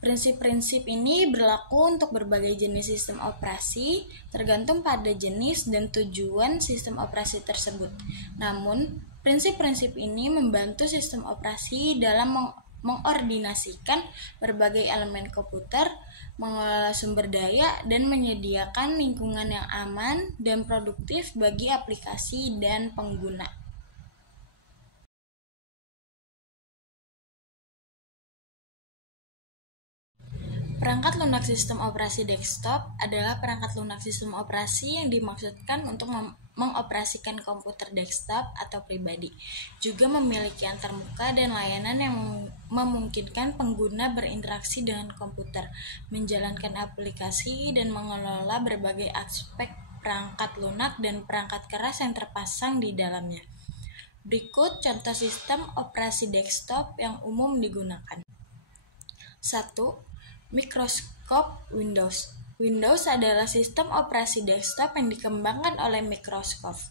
Prinsip-prinsip ini berlaku untuk berbagai jenis sistem operasi, tergantung pada jenis dan tujuan sistem operasi tersebut. Namun, prinsip-prinsip ini membantu sistem operasi dalam mengordinasikan berbagai elemen komputer, mengelola sumber daya, dan menyediakan lingkungan yang aman dan produktif bagi aplikasi dan pengguna. Perangkat lunak sistem operasi desktop adalah perangkat lunak sistem operasi yang dimaksudkan untuk mengoperasikan komputer desktop atau pribadi. Juga memiliki antarmuka dan layanan yang memungkinkan pengguna berinteraksi dengan komputer, menjalankan aplikasi, dan mengelola berbagai aspek perangkat lunak dan perangkat keras yang terpasang di dalamnya. Berikut contoh sistem operasi desktop yang umum digunakan. 1. Microsoft Windows. Windows adalah sistem operasi desktop yang dikembangkan oleh Microsoft.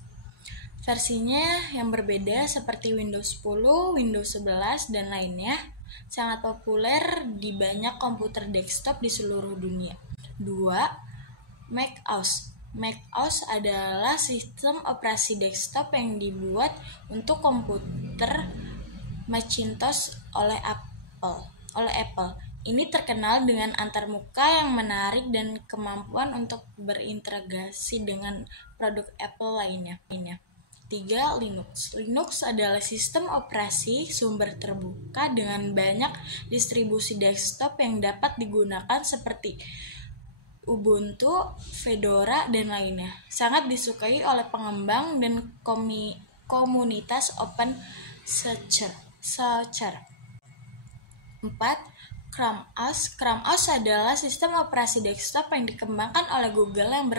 Versinya yang berbeda seperti Windows 10, Windows 11, dan lainnya sangat populer di banyak komputer desktop di seluruh dunia. 2. Mac OS. Mac OS adalah sistem operasi desktop yang dibuat untuk komputer Macintosh oleh Apple. Ini terkenal dengan antarmuka yang menarik dan kemampuan untuk berintegrasi dengan produk Apple lainnya. 3. Linux. Linux adalah sistem operasi sumber terbuka dengan banyak distribusi desktop yang dapat digunakan seperti Ubuntu, Fedora, dan lainnya. Sangat disukai oleh pengembang dan komunitas open source. 4. Chrome OS. Chrome OS adalah sistem operasi desktop yang dikembangkan oleh Google yang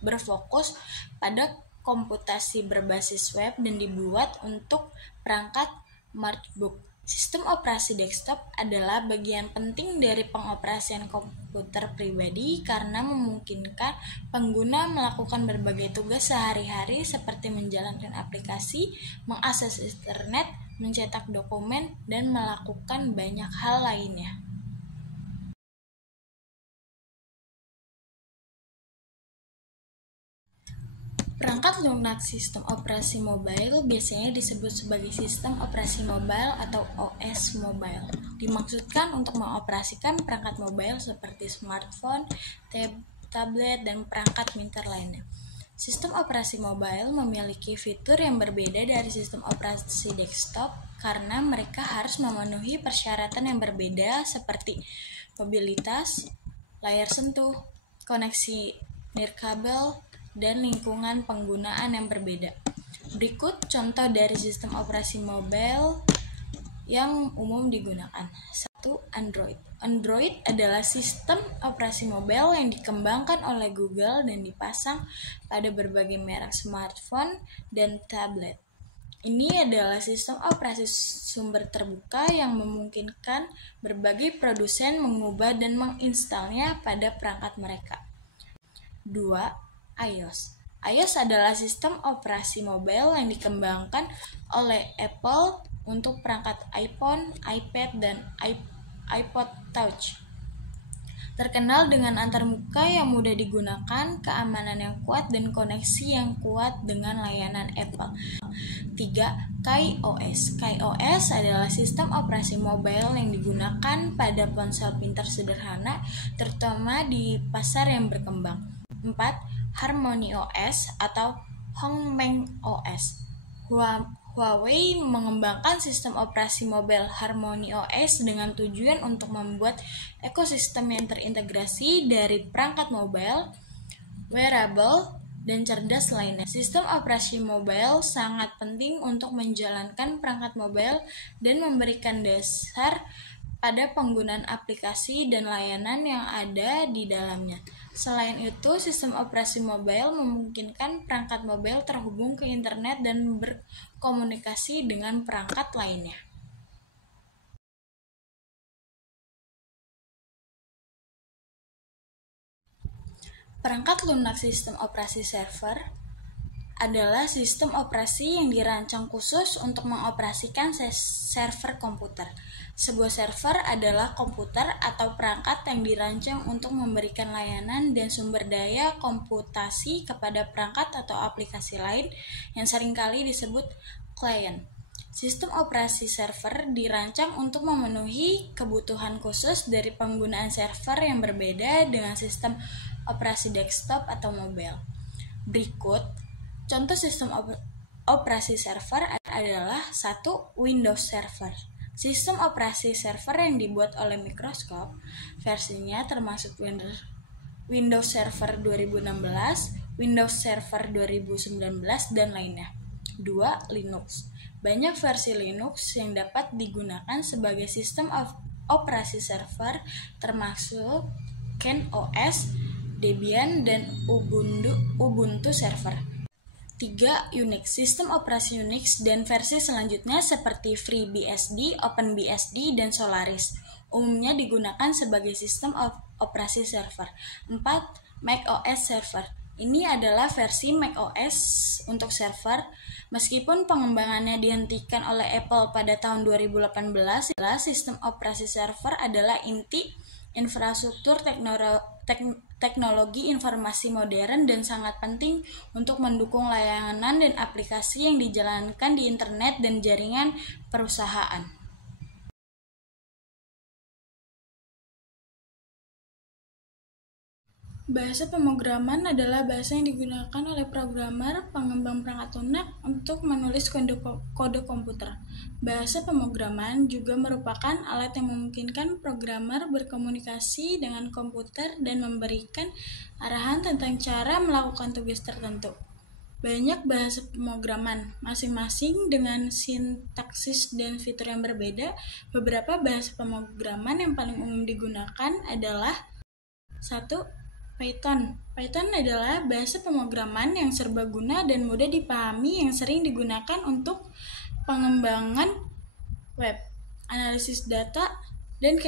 berfokus pada komputasi berbasis web dan dibuat untuk perangkat MacBook. Sistem operasi desktop adalah bagian penting dari pengoperasian komputer pribadi karena memungkinkan pengguna melakukan berbagai tugas sehari-hari seperti menjalankan aplikasi, mengakses internet, mencetak dokumen, dan melakukan banyak hal lainnya. Perangkat lunak sistem operasi mobile biasanya disebut sebagai sistem operasi mobile atau OS mobile. Dimaksudkan untuk mengoperasikan perangkat mobile seperti smartphone, tablet, dan perangkat pintar lainnya. Sistem operasi mobile memiliki fitur yang berbeda dari sistem operasi desktop karena mereka harus memenuhi persyaratan yang berbeda seperti mobilitas, layar sentuh, koneksi nirkabel, dan lingkungan penggunaan yang berbeda. Berikut contoh dari sistem operasi mobile yang umum digunakan. 1. Android. Android adalah sistem operasi mobile yang dikembangkan oleh Google dan dipasang pada berbagai merek smartphone dan tablet. Ini adalah sistem operasi sumber terbuka yang memungkinkan berbagai produsen mengubah dan menginstalnya pada perangkat mereka. 2. iOS. iOS adalah sistem operasi mobile yang dikembangkan oleh Apple untuk perangkat iPhone, iPad, dan iPod Touch. Terkenal dengan antarmuka yang mudah digunakan, keamanan yang kuat, dan koneksi yang kuat dengan layanan Apple. 3. KaiOS. KaiOS adalah sistem operasi mobile yang digunakan pada ponsel pintar sederhana, terutama di pasar yang berkembang. 4. Harmony OS atau Hongmeng OS. Huawei mengembangkan sistem operasi mobile Harmony OS dengan tujuan untuk membuat ekosistem yang terintegrasi dari perangkat mobile, wearable, dan cerdas lainnya. Sistem operasi mobile sangat penting untuk menjalankan perangkat mobile dan memberikan dasar pada penggunaan aplikasi dan layanan yang ada di dalamnya. Selain itu, sistem operasi mobile memungkinkan perangkat mobile terhubung ke internet dan berkomunikasi dengan perangkat lainnya. Perangkat lunak sistem operasi server adalah sistem operasi yang dirancang khusus untuk mengoperasikan server komputer. Sebuah server adalah komputer atau perangkat yang dirancang untuk memberikan layanan dan sumber daya komputasi kepada perangkat atau aplikasi lain yang seringkali disebut klien. Sistem operasi server dirancang untuk memenuhi kebutuhan khusus dari penggunaan server yang berbeda dengan sistem operasi desktop atau mobile. Berikut contoh sistem operasi server adalah 1. Windows Server. Sistem operasi server yang dibuat oleh Microsoft, versinya termasuk Windows Server 2016, Windows Server 2019, dan lainnya. 2. Linux. Banyak versi Linux yang dapat digunakan sebagai sistem operasi server, termasuk CentOS, Debian, dan Ubuntu Server. 3. Unix. Sistem operasi Unix dan versi selanjutnya seperti FreeBSD, OpenBSD, dan Solaris umumnya digunakan sebagai sistem operasi server. 4. macOS Server. Ini adalah versi macOS untuk server. Meskipun pengembangannya dihentikan oleh Apple pada tahun 2018, sistem operasi server adalah inti infrastruktur teknologi informasi modern dan sangat penting untuk mendukung layanan dan aplikasi yang dijalankan di internet dan jaringan perusahaan. Bahasa pemrograman adalah bahasa yang digunakan oleh programmer, pengembang perangkat lunak untuk menulis kode komputer. Bahasa pemrograman juga merupakan alat yang memungkinkan programmer berkomunikasi dengan komputer dan memberikan arahan tentang cara melakukan tugas tertentu. Banyak bahasa pemrograman, masing-masing dengan sintaksis dan fitur yang berbeda. Beberapa bahasa pemrograman yang paling umum digunakan adalah 1. Python. Python adalah bahasa pemrograman yang serbaguna dan mudah dipahami yang sering digunakan untuk pengembangan web, analisis data, dan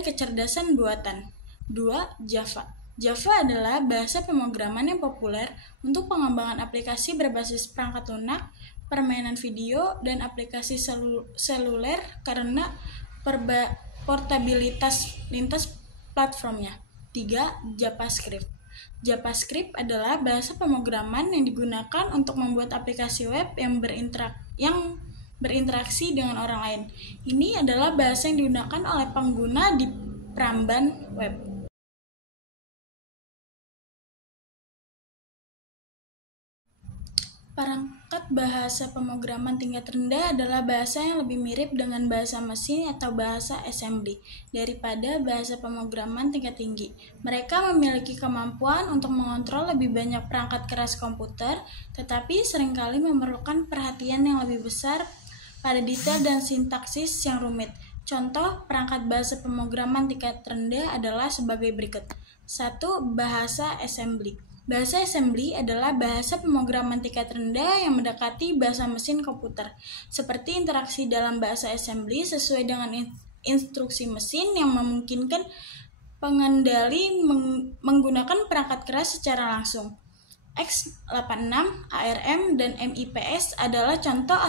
kecerdasan buatan. 2. Java. Java adalah bahasa pemrograman yang populer untuk pengembangan aplikasi berbasis perangkat lunak, permainan video, dan aplikasi seluler karena portabilitas lintas platformnya. 3. JavaScript. JavaScript adalah bahasa pemrograman yang digunakan untuk membuat aplikasi web yang berinteraksi dengan orang lain. Ini adalah bahasa yang digunakan oleh pengguna di peramban web. Perangkat bahasa pemrograman tingkat rendah adalah bahasa yang lebih mirip dengan bahasa mesin atau bahasa assembly daripada bahasa pemrograman tingkat tinggi. Mereka memiliki kemampuan untuk mengontrol lebih banyak perangkat keras komputer, tetapi seringkali memerlukan perhatian yang lebih besar pada detail dan sintaksis yang rumit. Contoh perangkat bahasa pemrograman tingkat rendah adalah sebagai berikut. 1. Bahasa assembly. Bahasa assembly adalah bahasa pemrograman tingkat rendah yang mendekati bahasa mesin komputer. Seperti interaksi dalam bahasa assembly sesuai dengan instruksi mesin yang memungkinkan pengendali menggunakan perangkat keras secara langsung. x86, ARM, dan MIPS adalah contoh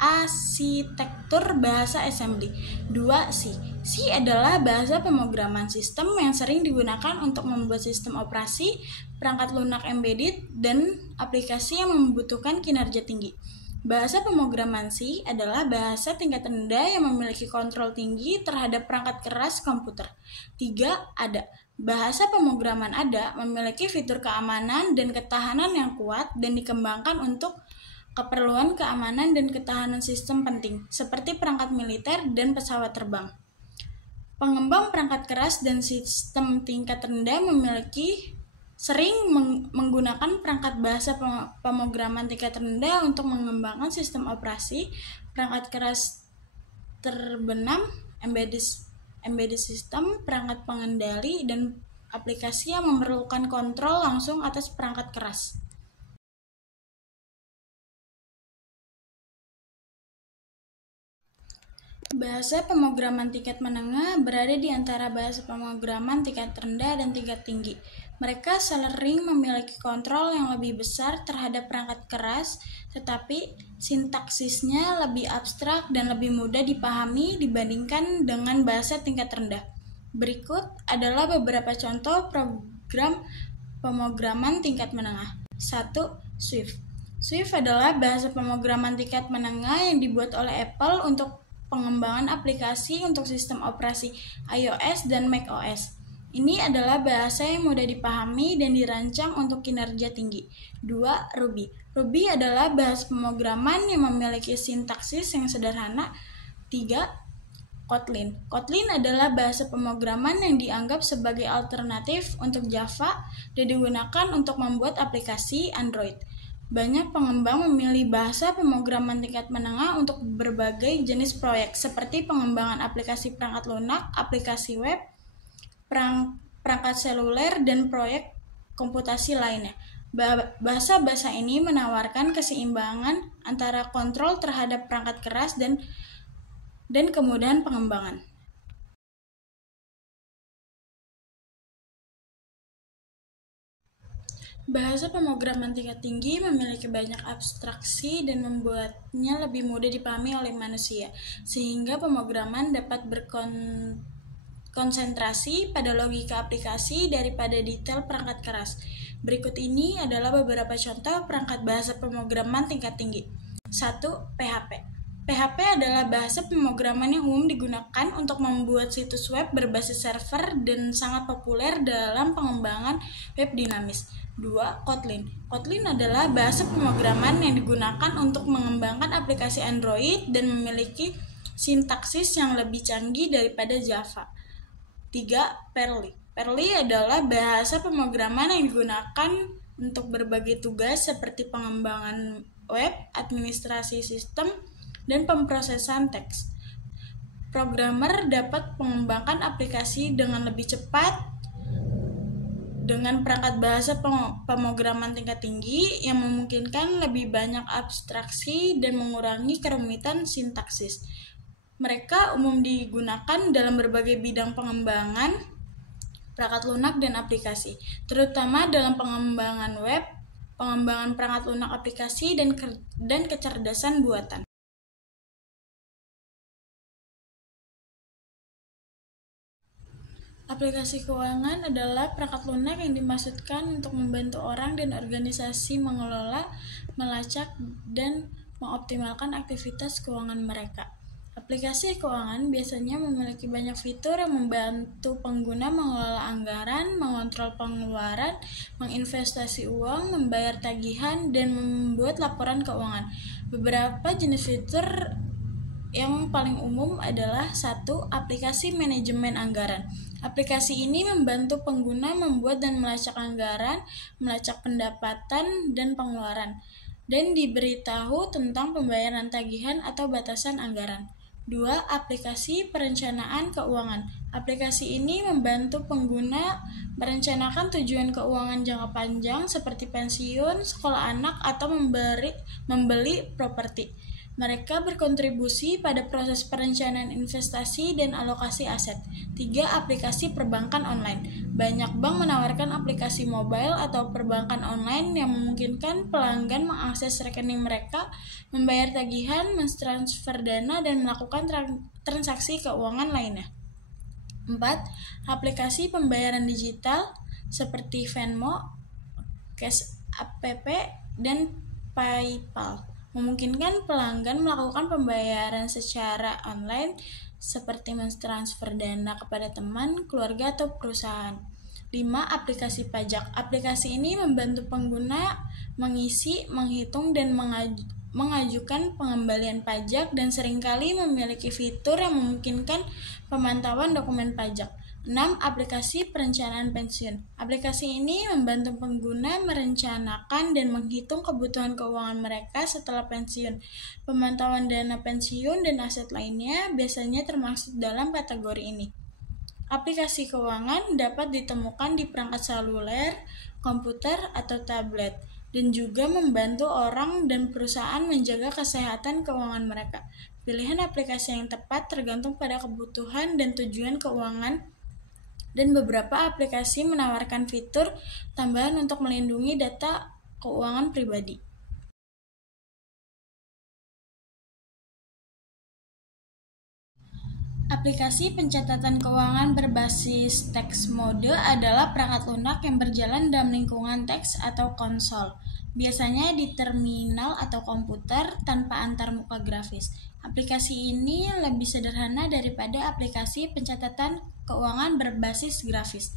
arsitektur bahasa assembly. 2. C. C adalah bahasa pemrograman sistem yang sering digunakan untuk membuat sistem operasi, perangkat lunak embedded, dan aplikasi yang membutuhkan kinerja tinggi. Bahasa pemrograman C adalah bahasa tingkat rendah yang memiliki kontrol tinggi terhadap perangkat keras komputer. 3. ADA. Bahasa pemrograman ADA memiliki fitur keamanan dan ketahanan yang kuat dan dikembangkan untuk keperluan keamanan dan ketahanan sistem penting, seperti perangkat militer dan pesawat terbang. Pengembang perangkat keras dan sistem tingkat rendah sering menggunakan perangkat bahasa pemrograman tingkat rendah untuk mengembangkan sistem operasi, perangkat keras terbenam, embedded system, perangkat pengendali, dan aplikasi yang memerlukan kontrol langsung atas perangkat keras. Bahasa pemrograman tingkat menengah berada di antara bahasa pemrograman tingkat rendah dan tingkat tinggi. Mereka sering memiliki kontrol yang lebih besar terhadap perangkat keras, tetapi sintaksisnya lebih abstrak dan lebih mudah dipahami dibandingkan dengan bahasa tingkat rendah. Berikut adalah beberapa contoh program pemrograman tingkat menengah. 1. Swift. Swift adalah bahasa pemrograman tingkat menengah yang dibuat oleh Apple untuk pengembangan aplikasi untuk sistem operasi iOS dan macOS. Ini adalah bahasa yang mudah dipahami dan dirancang untuk kinerja tinggi. 2. Ruby. Ruby adalah bahasa pemrograman yang memiliki sintaksis yang sederhana 3. Kotlin. Kotlin adalah bahasa pemrograman yang dianggap sebagai alternatif untuk Java dan digunakan untuk membuat aplikasi Android. Banyak pengembang memilih bahasa pemrograman tingkat menengah untuk berbagai jenis proyek, seperti pengembangan aplikasi perangkat lunak, aplikasi web, perangkat seluler, dan proyek komputasi lainnya. Bahasa-bahasa ini menawarkan keseimbangan antara kontrol terhadap perangkat keras dan kemudahan pengembangan. Bahasa pemrograman tingkat tinggi memiliki banyak abstraksi dan membuatnya lebih mudah dipahami oleh manusia, sehingga pemrograman dapat berkonsentrasi pada logika aplikasi daripada detail perangkat keras. Berikut ini adalah beberapa contoh perangkat bahasa pemrograman tingkat tinggi. 1. PHP. PHP adalah bahasa pemrograman yang umum digunakan untuk membuat situs web berbasis server dan sangat populer dalam pengembangan web dinamis. 2. Kotlin. Kotlin adalah bahasa pemrograman yang digunakan untuk mengembangkan aplikasi Android dan memiliki sintaksis yang lebih canggih daripada Java. 3. Perl. Perl adalah bahasa pemrograman yang digunakan untuk berbagai tugas seperti pengembangan web, administrasi sistem, dan pemrosesan teks. Programmer dapat mengembangkan aplikasi dengan lebih cepat dengan perangkat bahasa pemrograman tingkat tinggi yang memungkinkan lebih banyak abstraksi dan mengurangi kerumitan sintaksis. Mereka umum digunakan dalam berbagai bidang pengembangan perangkat lunak dan aplikasi, terutama dalam pengembangan web, pengembangan perangkat lunak aplikasi, dan kecerdasan buatan. Aplikasi keuangan adalah perangkat lunak yang dimaksudkan untuk membantu orang dan organisasi mengelola, melacak, dan mengoptimalkan aktivitas keuangan mereka. Aplikasi keuangan biasanya memiliki banyak fitur yang membantu pengguna mengelola anggaran, mengontrol pengeluaran, menginvestasi uang, membayar tagihan, dan membuat laporan keuangan. Beberapa jenis fitur yang paling umum adalah 1. Aplikasi manajemen anggaran. Aplikasi ini membantu pengguna membuat dan melacak anggaran, melacak pendapatan dan pengeluaran, dan diberitahu tentang pembayaran tagihan atau batasan anggaran. 2. Aplikasi perencanaan keuangan. Aplikasi ini membantu pengguna merencanakan tujuan keuangan jangka panjang seperti pensiun, sekolah anak, atau membeli properti. Mereka berkontribusi pada proses perencanaan investasi dan alokasi aset. 3. Aplikasi perbankan online. Banyak bank menawarkan aplikasi mobile atau perbankan online yang memungkinkan pelanggan mengakses rekening mereka, membayar tagihan, mentransfer dana, dan melakukan transaksi keuangan lainnya. 4. Aplikasi pembayaran digital seperti Venmo, Cash App, dan PayPal memungkinkan pelanggan melakukan pembayaran secara online seperti mentransfer dana kepada teman, keluarga, atau perusahaan. 5. Aplikasi pajak. Aplikasi ini membantu pengguna mengisi, menghitung, dan mengajukan pengembalian pajak dan seringkali memiliki fitur yang memungkinkan pemantauan dokumen pajak. 6. Aplikasi perencanaan pensiun. Aplikasi ini membantu pengguna merencanakan dan menghitung kebutuhan keuangan mereka setelah pensiun. Pemantauan dana pensiun dan aset lainnya biasanya termasuk dalam kategori ini. Aplikasi keuangan dapat ditemukan di perangkat seluler, komputer, atau tablet, dan juga membantu orang dan perusahaan menjaga kesehatan keuangan mereka. Pilihan aplikasi yang tepat tergantung pada kebutuhan dan tujuan keuangan, dan beberapa aplikasi menawarkan fitur tambahan untuk melindungi data keuangan pribadi. Aplikasi pencatatan keuangan berbasis teks mode adalah perangkat lunak yang berjalan dalam lingkungan teks atau konsol, biasanya di terminal atau komputer tanpa antarmuka grafis. Aplikasi ini lebih sederhana daripada aplikasi pencatatan keuangan berbasis grafis.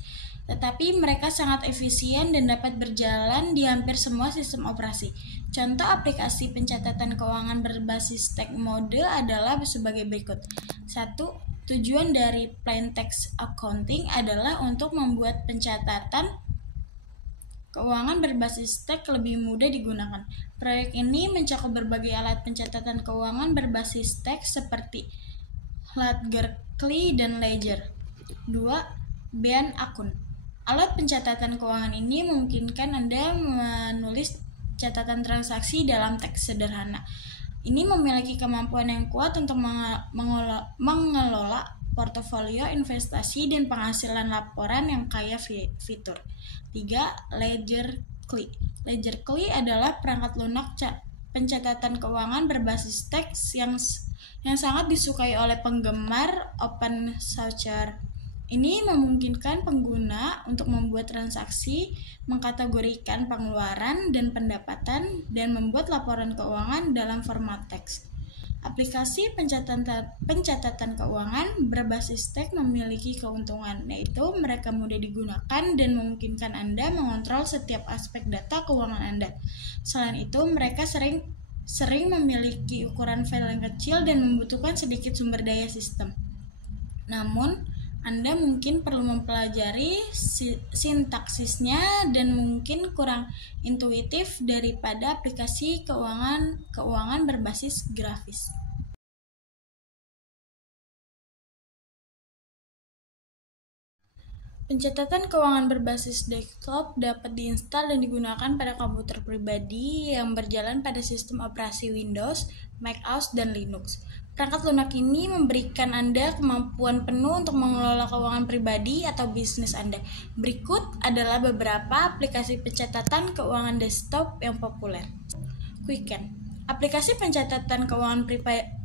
tetapi mereka sangat efisien dan dapat berjalan di hampir semua sistem operasi. Contoh aplikasi pencatatan keuangan berbasis teks mode adalah sebagai berikut. 1. Tujuan dari plain text accounting adalah untuk membuat pencatatan keuangan berbasis teks lebih mudah digunakan. Proyek ini mencakup berbagai alat pencatatan keuangan berbasis teks seperti Ledger, dan Ledger. 2. Bean akun. Alat pencatatan keuangan ini memungkinkan Anda menulis catatan transaksi dalam teks sederhana. Ini memiliki kemampuan yang kuat untuk mengelola portofolio investasi dan penghasilan laporan yang kaya fitur. 3. Ledger. Ledger adalah perangkat lunak pencatatan keuangan berbasis teks yang sangat disukai oleh penggemar open source. Ini memungkinkan pengguna untuk membuat transaksi, mengkategorikan pengeluaran dan pendapatan, dan membuat laporan keuangan dalam format teks. Aplikasi pencatatan keuangan berbasis teks memiliki keuntungan, yaitu mereka mudah digunakan dan memungkinkan Anda mengontrol setiap aspek data keuangan Anda. Selain itu, mereka sering memiliki ukuran file yang kecil dan membutuhkan sedikit sumber daya sistem. Namun, Anda mungkin perlu mempelajari sintaksisnya dan mungkin kurang intuitif daripada aplikasi keuangan berbasis grafis. Pencatatan keuangan berbasis desktop dapat diinstal dan digunakan pada komputer pribadi yang berjalan pada sistem operasi Windows, Mac OS, dan Linux. Perangkat lunak ini memberikan Anda kemampuan penuh untuk mengelola keuangan pribadi atau bisnis Anda. Berikut adalah beberapa aplikasi pencatatan keuangan desktop yang populer. Quicken. Aplikasi pencatatan keuangan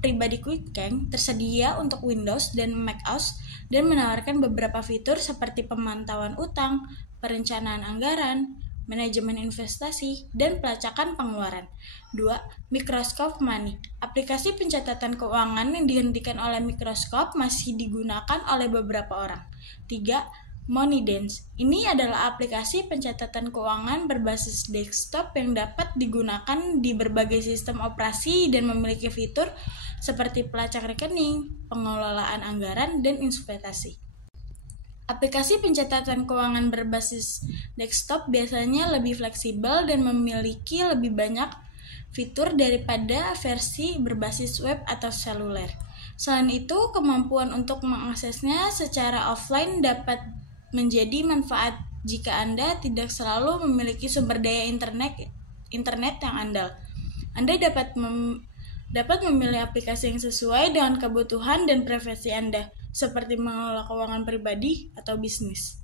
pribadi Quicken tersedia untuk Windows dan Mac OS dan menawarkan beberapa fitur seperti pemantauan utang, perencanaan anggaran, manajemen investasi, dan pelacakan pengeluaran. 2. Microsoft Money. Aplikasi pencatatan keuangan yang dihentikan oleh Microsoft masih digunakan oleh beberapa orang. 3. Moneydance. Ini adalah aplikasi pencatatan keuangan berbasis desktop yang dapat digunakan di berbagai sistem operasi dan memiliki fitur seperti pelacak rekening, pengelolaan anggaran, dan investasi. Aplikasi pencatatan keuangan berbasis desktop biasanya lebih fleksibel dan memiliki lebih banyak fitur daripada versi berbasis web atau seluler. Selain itu, kemampuan untuk mengaksesnya secara offline dapat menjadi manfaat jika Anda tidak selalu memiliki sumber daya internet yang andal. Anda dapat memilih aplikasi yang sesuai dengan kebutuhan dan preferensi Anda, seperti mengelola keuangan pribadi atau bisnis.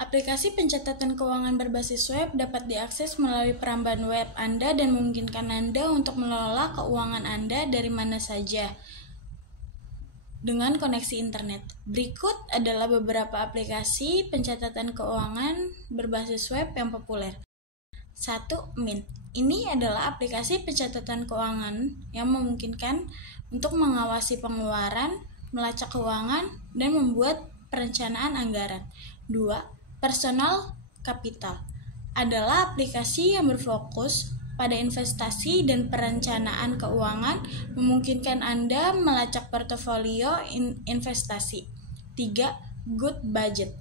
Aplikasi pencatatan keuangan berbasis web dapat diakses melalui perambahan web Anda dan memungkinkan Anda untuk mengelola keuangan Anda dari mana saja dengan koneksi internet. Berikut adalah beberapa aplikasi pencatatan keuangan berbasis web yang populer. 1. Mint. Ini adalah aplikasi pencatatan keuangan yang memungkinkan untuk mengawasi pengeluaran, melacak keuangan, dan membuat perencanaan anggaran. 2. Personal Capital adalah aplikasi yang berfokus pada investasi dan perencanaan keuangan, memungkinkan Anda melacak portofolio investasi. 3. Good Budget.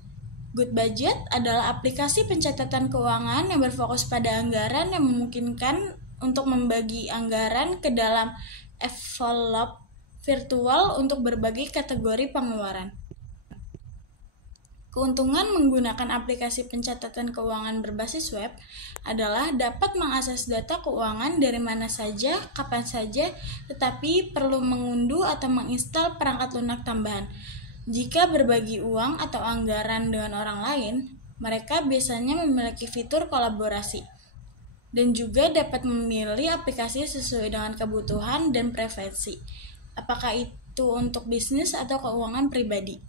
Good Budget adalah aplikasi pencatatan keuangan yang berfokus pada anggaran yang memungkinkan untuk membagi anggaran ke dalam envelope virtual untuk berbagai kategori pengeluaran. Keuntungan menggunakan aplikasi pencatatan keuangan berbasis web adalah dapat mengakses data keuangan dari mana saja, kapan saja, tetapi perlu mengunduh atau menginstal perangkat lunak tambahan. Jika berbagi uang atau anggaran dengan orang lain, mereka biasanya memiliki fitur kolaborasi dan juga dapat memilih aplikasi sesuai dengan kebutuhan dan preferensi, apakah itu untuk bisnis atau keuangan pribadi.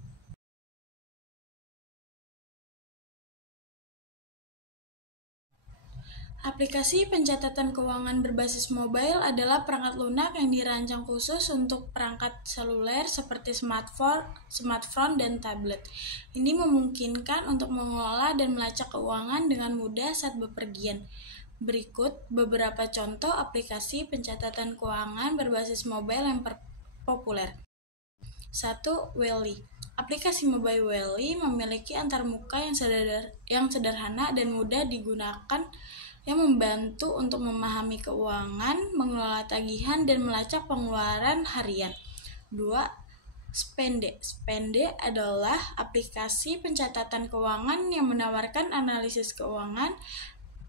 Aplikasi pencatatan keuangan berbasis mobile adalah perangkat lunak yang dirancang khusus untuk perangkat seluler seperti smartphone, dan tablet. Ini memungkinkan untuk mengelola dan melacak keuangan dengan mudah saat bepergian. Berikut beberapa contoh aplikasi pencatatan keuangan berbasis mobile yang populer. 1. Wally. Aplikasi mobile Wally memiliki antarmuka yang sederhana dan mudah digunakan, yang membantu untuk memahami keuangan, mengelola tagihan, dan melacak pengeluaran harian. 2. Spende. Spende adalah aplikasi pencatatan keuangan yang menawarkan analisis keuangan,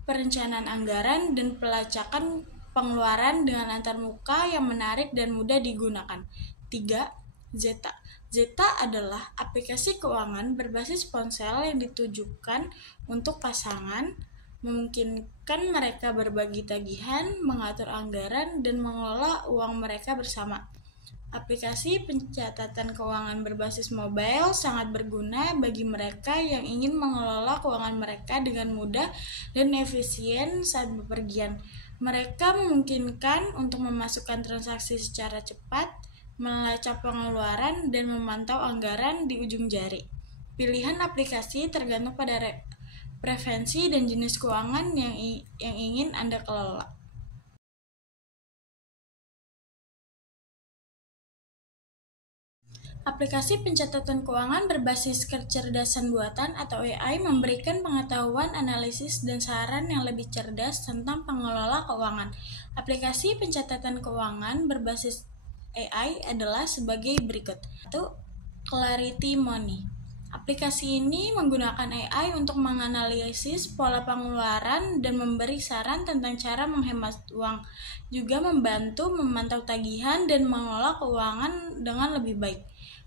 perencanaan anggaran, dan pelacakan pengeluaran dengan antarmuka yang menarik dan mudah digunakan. 3. Zeta. Zeta adalah aplikasi keuangan berbasis ponsel yang ditujukan untuk pasangan, memungkinkan mereka berbagi tagihan, mengatur anggaran, dan mengelola uang mereka bersama. Aplikasi pencatatan keuangan berbasis mobile sangat berguna bagi mereka yang ingin mengelola keuangan mereka dengan mudah dan efisien saat bepergian. Mereka memungkinkan untuk memasukkan transaksi secara cepat, melacak pengeluaran, dan memantau anggaran di ujung jari. Pilihan aplikasi tergantung pada preferensi dan jenis keuangan yang ingin Anda kelola. Aplikasi pencatatan keuangan berbasis kecerdasan buatan atau AI memberikan pengetahuan, analisis, dan saran yang lebih cerdas tentang pengelola keuangan. Aplikasi pencatatan keuangan berbasis AI adalah sebagai berikut. 1. Clarity Money. Aplikasi ini menggunakan AI untuk menganalisis pola pengeluaran dan memberi saran tentang cara menghemat uang, juga membantu memantau tagihan dan mengelola keuangan dengan lebih baik.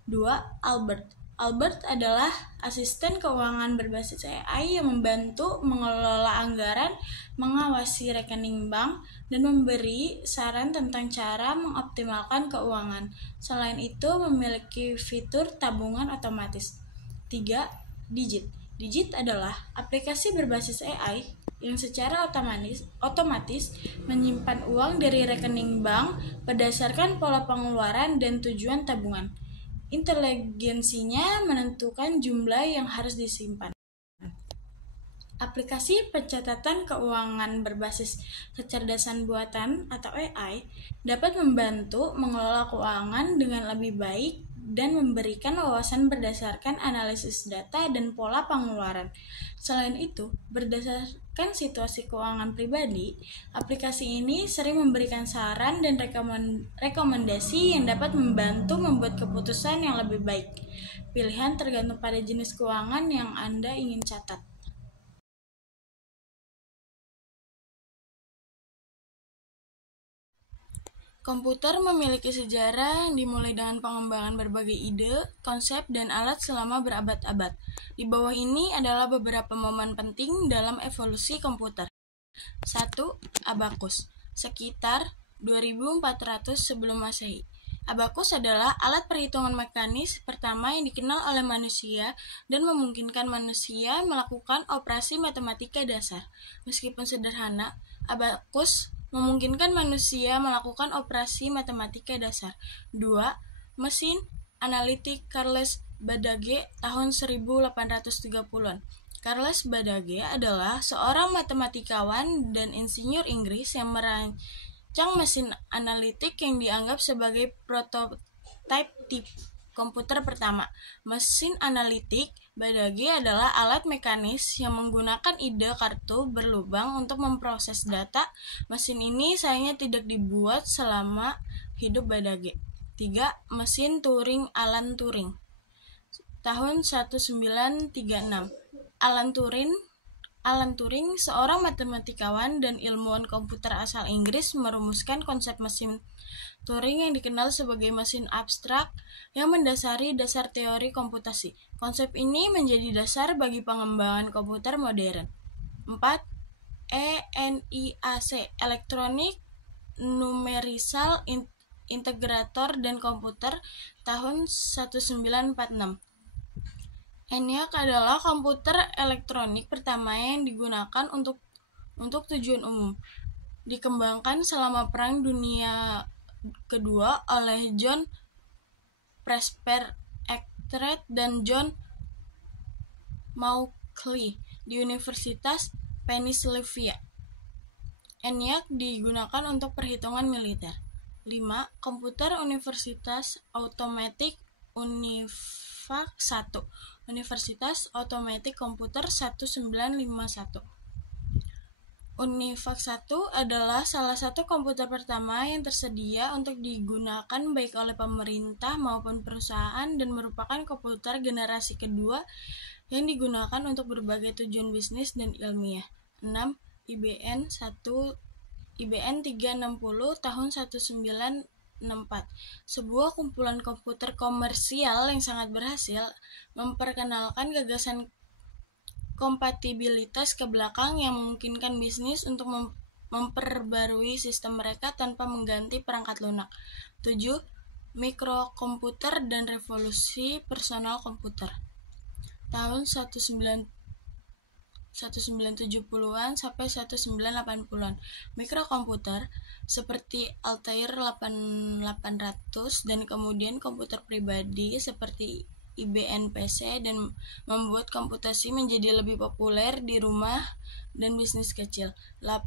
2. Albert. Albert adalah asisten keuangan berbasis AI yang membantu mengelola anggaran, mengawasi rekening bank, dan memberi saran tentang cara mengoptimalkan keuangan. Selain itu, memiliki fitur tabungan otomatis. 3. Digit. Digit adalah aplikasi berbasis AI yang secara otomatis menyimpan uang dari rekening bank berdasarkan pola pengeluaran dan tujuan tabungan. Inteligensinya menentukan jumlah yang harus disimpan. Aplikasi pencatatan keuangan berbasis kecerdasan buatan atau AI dapat membantu mengelola keuangan dengan lebih baik dan memberikan wawasan berdasarkan analisis data dan pola pengeluaran. Selain itu, berdasarkan situasi keuangan pribadi, aplikasi ini sering memberikan saran dan rekomendasi yang dapat membantu membuat keputusan yang lebih baik. Pilihan tergantung pada jenis keuangan yang Anda ingin catat. Komputer memiliki sejarah yang dimulai dengan pengembangan berbagai ide, konsep, dan alat selama berabad-abad. Di bawah ini adalah beberapa momen penting dalam evolusi komputer. 1. Abakus. Sekitar 2400 sebelum Masehi. Abakus adalah alat perhitungan mekanis pertama yang dikenal oleh manusia dan memungkinkan manusia melakukan operasi matematika dasar. Meskipun sederhana, abakus memungkinkan manusia melakukan operasi matematika dasar. 2. Mesin analitik Charles Babbage tahun 1830-an. Charles Babbage adalah seorang matematikawan dan insinyur Inggris yang merancang mesin analitik yang dianggap sebagai prototipe komputer pertama. Mesin analitik Babbage adalah alat mekanis yang menggunakan ide kartu berlubang untuk memproses data. Mesin ini sayangnya tidak dibuat selama hidup Babbage. 3. Mesin Turing Alan Turing tahun 1936. Alan Turing, seorang matematikawan dan ilmuwan komputer asal Inggris, merumuskan konsep mesin Turing yang dikenal sebagai mesin abstrak yang mendasari dasar teori komputasi. Konsep ini menjadi dasar bagi pengembangan komputer modern. 4. ENIAC, Electronic Numerical Integrator dan Komputer tahun 1946. ENIAC adalah komputer elektronik pertama yang digunakan untuk untuk tujuan umum. Dikembangkan selama Perang Dunia Kedua oleh John Presper Eckert dan John Mauchly di Universitas Pennsylvania. ENIAC digunakan untuk perhitungan militer. 5. Komputer Universitas Automatic Univac 1. Universitas Automatic Komputer 1951. Univac 1 adalah salah satu komputer pertama yang tersedia untuk digunakan baik oleh pemerintah maupun perusahaan dan merupakan komputer generasi kedua yang digunakan untuk berbagai tujuan bisnis dan ilmiah. 6. IBM 360 tahun 1964. Sebuah kumpulan komputer komersial yang sangat berhasil memperkenalkan gagasan kompatibilitas ke belakang yang memungkinkan bisnis untuk memperbarui sistem mereka tanpa mengganti perangkat lunak. 7. Mikrokomputer dan revolusi personal komputer. Tahun 1970-an sampai 1980-an. Mikrokomputer seperti Altair 8800 dan kemudian komputer pribadi seperti IBM PC dan membuat komputasi menjadi lebih populer di rumah dan bisnis kecil. 8.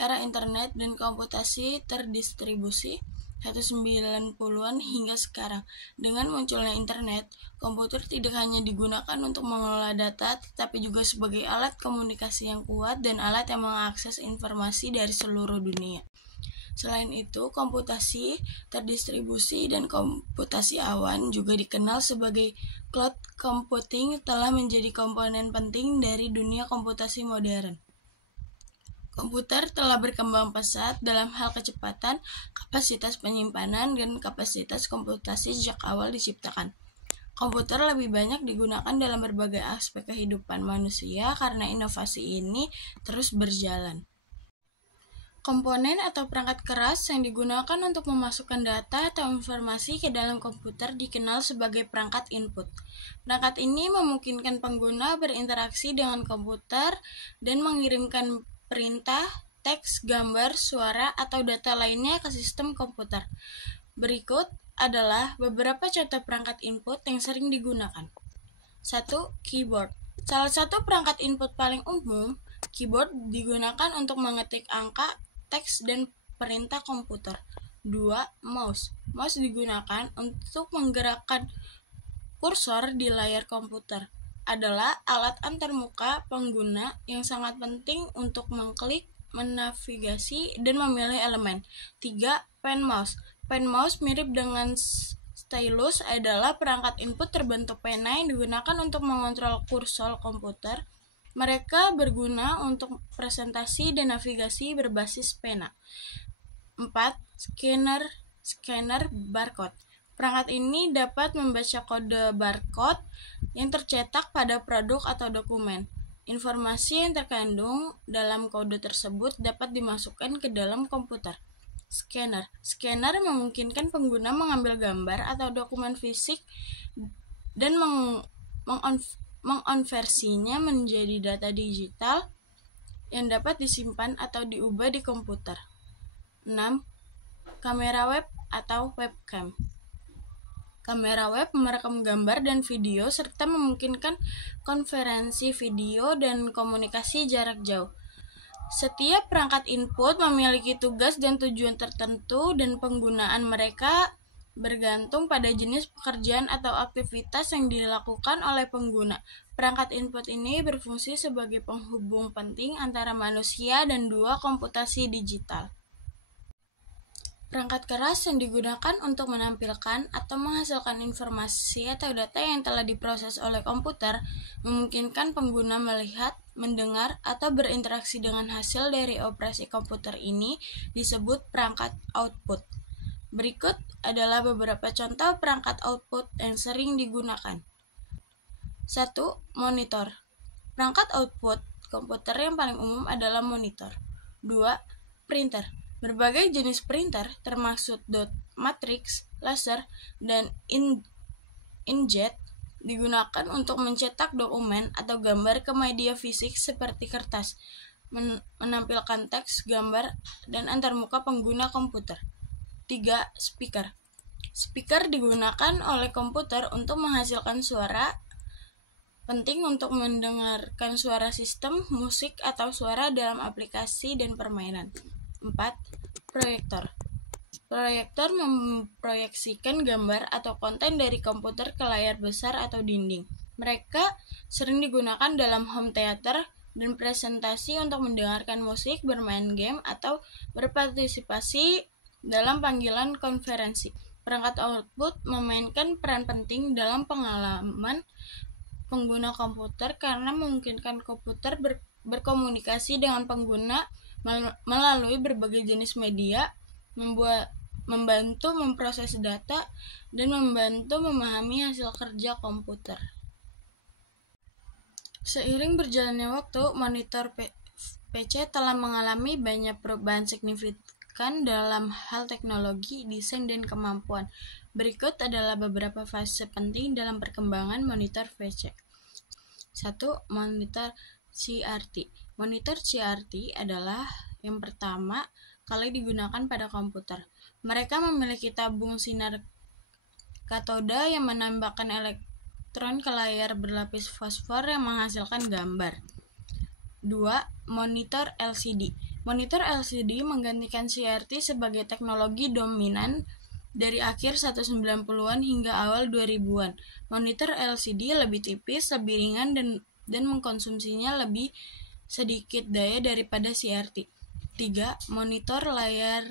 Era internet dan komputasi terdistribusi 1990-an hingga sekarang. Dengan munculnya internet, komputer tidak hanya digunakan untuk mengelola data, tetapi juga sebagai alat komunikasi yang kuat dan alat yang mengakses informasi dari seluruh dunia. Selain itu, komputasi terdistribusi dan komputasi awan juga dikenal sebagai cloud computing telah menjadi komponen penting dari dunia komputasi modern. Komputer telah berkembang pesat dalam hal kecepatan, kapasitas penyimpanan, dan kapasitas komputasi sejak awal diciptakan. Komputer lebih banyak digunakan dalam berbagai aspek kehidupan manusia karena inovasi ini terus berjalan. Komponen atau perangkat keras yang digunakan untuk memasukkan data atau informasi ke dalam komputer dikenal sebagai perangkat input. Perangkat ini memungkinkan pengguna berinteraksi dengan komputer dan mengirimkan perintah, teks, gambar, suara, atau data lainnya ke sistem komputer. Berikut adalah beberapa contoh perangkat input yang sering digunakan. 1. Keyboard. Salah satu perangkat input paling umum, keyboard digunakan untuk mengetik angka, teks, dan perintah komputer. 2. Mouse. Mouse digunakan untuk menggerakkan kursor di layar komputer. Adalah alat antarmuka pengguna yang sangat penting untuk mengklik, menavigasi, dan memilih elemen. 3. Pen mouse. Pen mouse mirip dengan stylus adalah perangkat input terbentuk pena yang digunakan untuk mengontrol kursor komputer. Mereka berguna untuk presentasi dan navigasi berbasis pena. 4. Scanner barcode. Perangkat ini dapat membaca kode barcode yang tercetak pada produk atau dokumen. Informasi yang terkandung dalam kode tersebut dapat dimasukkan ke dalam komputer. Scanner memungkinkan pengguna mengambil gambar atau dokumen fisik dan mengonversinya menjadi data digital yang dapat disimpan atau diubah di komputer. 6. Kamera web atau webcam. Kamera web merekam gambar dan video serta memungkinkan konferensi video dan komunikasi jarak jauh. Setiap perangkat input memiliki tugas dan tujuan tertentu dan penggunaan mereka bergantung pada jenis pekerjaan atau aktivitas yang dilakukan oleh pengguna. Perangkat input ini berfungsi sebagai penghubung penting antara manusia dan dua komputasi digital. Perangkat keras yang digunakan untuk menampilkan atau menghasilkan informasi atau data yang telah diproses oleh komputer memungkinkan pengguna melihat, mendengar, atau berinteraksi dengan hasil dari operasi komputer ini disebut perangkat output. Berikut adalah beberapa contoh perangkat output yang sering digunakan. 1. Monitor. Perangkat output komputer yang paling umum adalah monitor. 2. Printer. Berbagai jenis printer termasuk dot matrix, laser, dan inkjet digunakan untuk mencetak dokumen atau gambar ke media fisik seperti kertas. menampilkan teks, gambar, dan antarmuka pengguna komputer. 3. Speaker. Speaker digunakan oleh komputer untuk menghasilkan suara, penting untuk mendengarkan suara sistem, musik, atau suara dalam aplikasi dan permainan. 4. Proyektor. Proyektor memproyeksikan gambar atau konten dari komputer ke layar besar atau dinding. Mereka sering digunakan dalam home theater dan presentasi untuk mendengarkan musik, bermain game, atau berpartisipasi dalam panggilan konferensi. Perangkat output memainkan peran penting dalam pengalaman pengguna komputer karena memungkinkan komputer berkomunikasi dengan pengguna melalui berbagai jenis media, membantu memproses data, dan membantu memahami hasil kerja komputer. Seiring berjalannya waktu, monitor PC telah mengalami banyak perubahan signifikan dalam hal teknologi, desain, dan kemampuan. Berikut adalah beberapa fase penting dalam perkembangan monitor PC. 1. Monitor CRT. Monitor CRT adalah yang pertama kali digunakan pada komputer. Mereka memiliki tabung sinar katoda yang menembakkan elektron ke layar berlapis fosfor yang menghasilkan gambar. 2. Monitor LCD. Monitor LCD menggantikan CRT sebagai teknologi dominan dari akhir 1990-an hingga awal 2000-an. Monitor LCD lebih tipis, lebih ringan, dan mengkonsumsinya lebih sedikit daya daripada CRT. 3. Monitor layar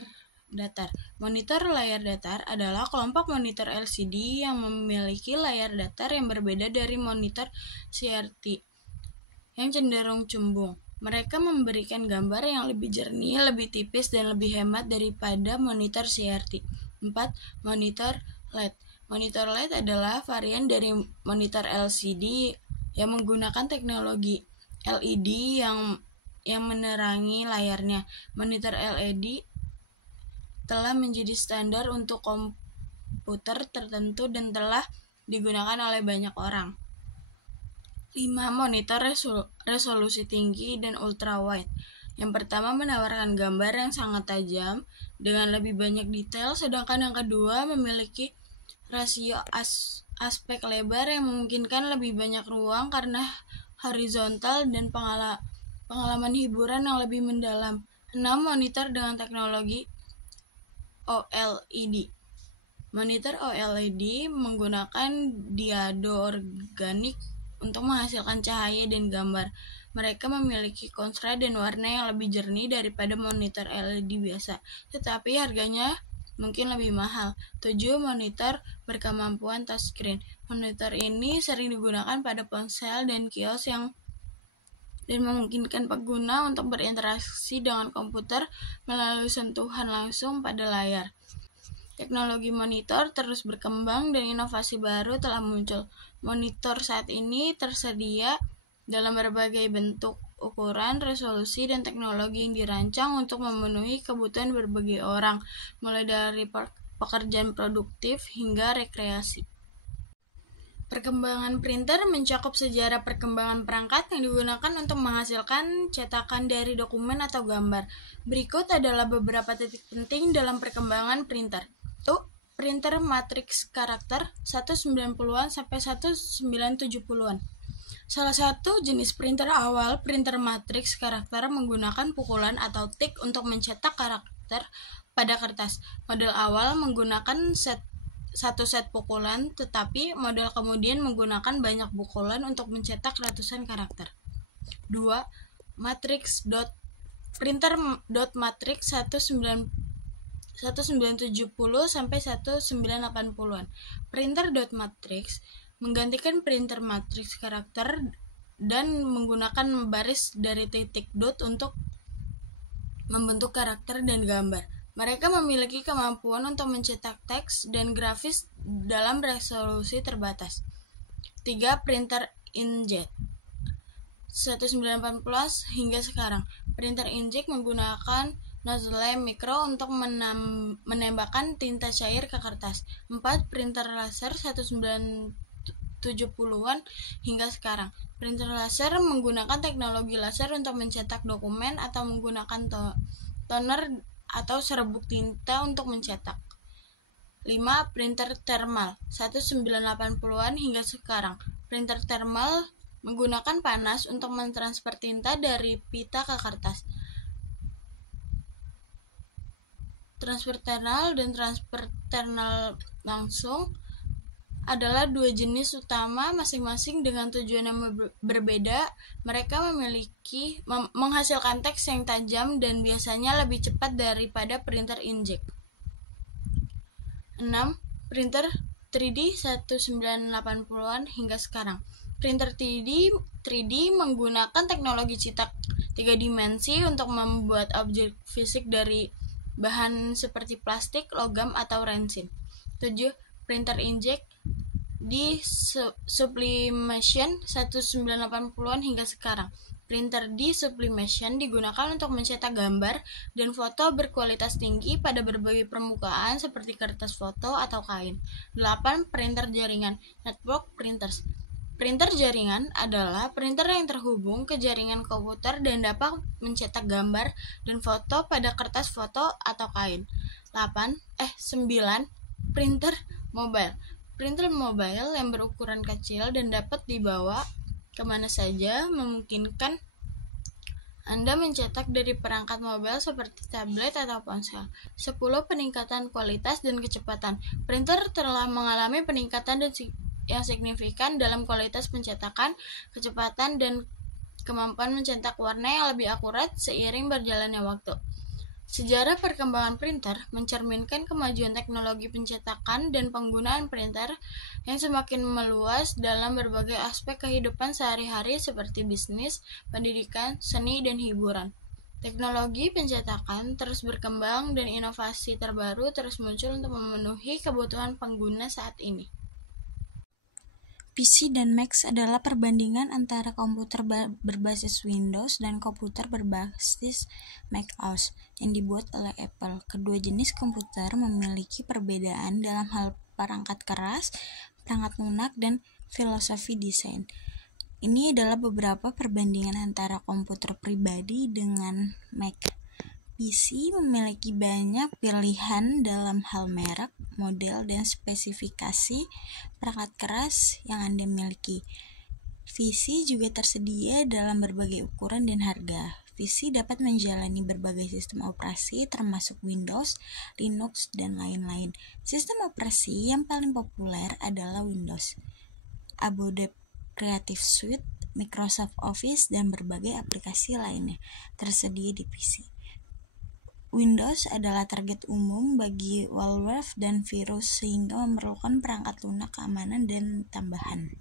datar. Monitor layar datar adalah kelompok monitor LCD yang memiliki layar datar yang berbeda dari monitor CRT yang cenderung cembung. Mereka memberikan gambar yang lebih jernih, lebih tipis, dan lebih hemat daripada monitor CRT. 4. Monitor LED. Monitor LED adalah varian dari monitor LCD yang menggunakan teknologi LED yang menerangi layarnya. Monitor LED telah menjadi standar untuk komputer tertentu dan telah digunakan oleh banyak orang. 5. Monitor resolusi tinggi dan ultrawide. Yang pertama menawarkan gambar yang sangat tajam dengan lebih banyak detail, sedangkan yang kedua memiliki rasio aspek lebar yang memungkinkan lebih banyak ruang karena horizontal dan pengalaman hiburan yang lebih mendalam. 6. Monitor dengan teknologi OLED. Monitor OLED menggunakan diodo organik untuk menghasilkan cahaya dan gambar. Mereka memiliki kontras dan warna yang lebih jernih daripada monitor LED biasa, tetapi harganya mungkin lebih mahal. 7. Monitor berkemampuan touchscreen. Monitor ini sering digunakan pada ponsel dan kios dan memungkinkan pengguna untuk berinteraksi dengan komputer melalui sentuhan langsung pada layar. Teknologi monitor terus berkembang dan inovasi baru telah muncul. Monitor saat ini tersedia dalam berbagai bentuk, ukuran, resolusi, dan teknologi yang dirancang untuk memenuhi kebutuhan berbagai orang, mulai dari pekerjaan produktif hingga rekreasi. Perkembangan printer mencakup sejarah perkembangan perangkat yang digunakan untuk menghasilkan cetakan dari dokumen atau gambar. Berikut adalah beberapa titik penting dalam perkembangan printer. 1. Printer matriks karakter 1990-an sampai 1970-an. Salah satu jenis printer awal, printer matriks karakter, menggunakan pukulan atau tik untuk mencetak karakter pada kertas. Model awal menggunakan satu set pukulan, tetapi model kemudian menggunakan banyak pukulan untuk mencetak ratusan karakter. 2. Matrix printer matrix 1970 sampai 1980-an. Printer matrix menggantikan printer matriks karakter dan menggunakan baris dari titik dot untuk membentuk karakter dan gambar. Mereka memiliki kemampuan untuk mencetak teks dan grafis dalam resolusi terbatas. 3. Printer inkjet 1980 hingga sekarang. Printer inkjet menggunakan nozzle mikro untuk menembakkan tinta cair ke kertas. 4. Printer laser 1970-an hingga sekarang. Printer laser menggunakan teknologi laser untuk mencetak dokumen atau menggunakan toner atau serbuk tinta untuk mencetak. 5. Printer thermal 1980-an hingga sekarang. Printer thermal menggunakan panas untuk mentransfer tinta dari pita ke kertas. Transfer thermal dan transfer thermal langsung adalah dua jenis utama masing-masing dengan tujuan yang berbeda. Mereka menghasilkan teks yang tajam dan biasanya lebih cepat daripada printer inkjet. 6. Printer 3D 1980-an hingga sekarang. Printer 3D menggunakan teknologi cetak 3 dimensi untuk membuat objek fisik dari bahan seperti plastik, logam, atau resin. 7. Printer inkjet di sublimation 1980-an hingga sekarang. Printer di sublimation digunakan untuk mencetak gambar dan foto berkualitas tinggi pada berbagai permukaan seperti kertas foto atau kain. 8. Printer jaringan network printers. Printer jaringan adalah printer yang terhubung ke jaringan komputer dan dapat mencetak gambar dan foto pada kertas foto atau kain. 9. Printer mobile. Printer mobile yang berukuran kecil dan dapat dibawa kemana saja memungkinkan Anda mencetak dari perangkat mobile seperti tablet atau ponsel. 10. Peningkatan kualitas dan kecepatan. Printer telah mengalami peningkatan yang signifikan dalam kualitas pencetakan, kecepatan, dan kemampuan mencetak warna yang lebih akurat seiring berjalannya waktu. Sejarah perkembangan printer mencerminkan kemajuan teknologi pencetakan dan penggunaan printer yang semakin meluas dalam berbagai aspek kehidupan sehari-hari seperti bisnis, pendidikan, seni, dan hiburan. Teknologi pencetakan terus berkembang dan inovasi terbaru terus muncul untuk memenuhi kebutuhan pengguna saat ini. PC dan Mac adalah perbandingan antara komputer berbasis Windows dan komputer berbasis Mac OS yang dibuat oleh Apple. Kedua jenis komputer memiliki perbedaan dalam hal perangkat keras, perangkat lunak, dan filosofi desain. Ini adalah beberapa perbandingan antara komputer pribadi dengan Mac. PC memiliki banyak pilihan dalam hal merek, model, dan spesifikasi perangkat keras yang Anda miliki. PC juga tersedia dalam berbagai ukuran dan harga. PC dapat menjalani berbagai sistem operasi termasuk Windows, Linux, dan lain-lain. Sistem operasi yang paling populer adalah Windows, Adobe Creative Suite, Microsoft Office, dan berbagai aplikasi lainnya tersedia di PC. Windows adalah target umum bagi malware dan virus sehingga memerlukan perangkat lunak keamanan dan tambahan.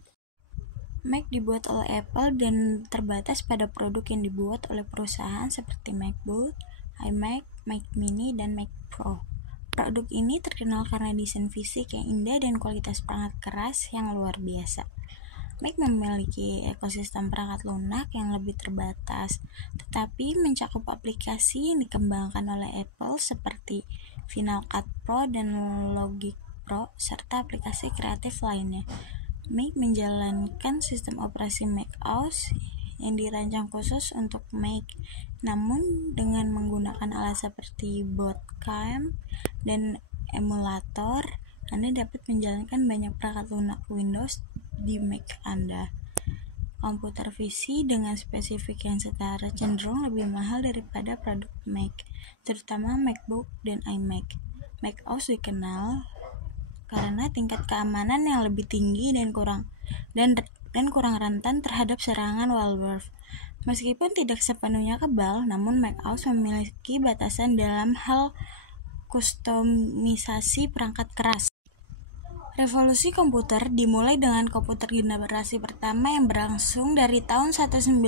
Mac dibuat oleh Apple dan terbatas pada produk yang dibuat oleh perusahaan seperti MacBook, iMac, Mac Mini, dan Mac Pro. Produk ini terkenal karena desain fisik yang indah dan kualitas perangkat keras yang luar biasa. Mac memiliki ekosistem perangkat lunak yang lebih terbatas, tetapi mencakup aplikasi yang dikembangkan oleh Apple seperti Final Cut Pro dan Logic Pro, serta aplikasi kreatif lainnya. Mac menjalankan sistem operasi Mac OS yang dirancang khusus untuk Mac, namun dengan menggunakan alat seperti Bootcamp dan emulator, Anda dapat menjalankan banyak perangkat lunak Windows di Mac Anda. Komputer PC dengan spesifik yang setara cenderung lebih mahal daripada produk Mac, terutama MacBook dan iMac. Mac OS dikenal karena tingkat keamanan yang lebih tinggi dan kurang rentan terhadap serangan malware. Meskipun tidak sepenuhnya kebal, namun Mac OS memiliki batasan dalam hal kustomisasi perangkat keras. Revolusi komputer dimulai dengan komputer generasi pertama yang berlangsung dari tahun 1946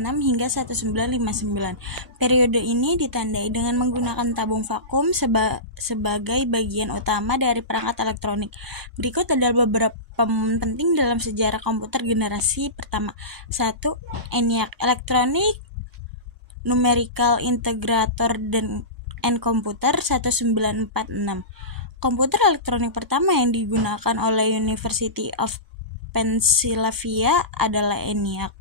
hingga 1959. Periode ini ditandai dengan menggunakan tabung vakum sebagai bagian utama dari perangkat elektronik. Berikut adalah beberapa momen penting dalam sejarah komputer generasi pertama. 1. ENIAC, Electronic Numerical Integrator and Computer 1946. Komputer elektronik pertama yang digunakan oleh University of Pennsylvania adalah ENIAC.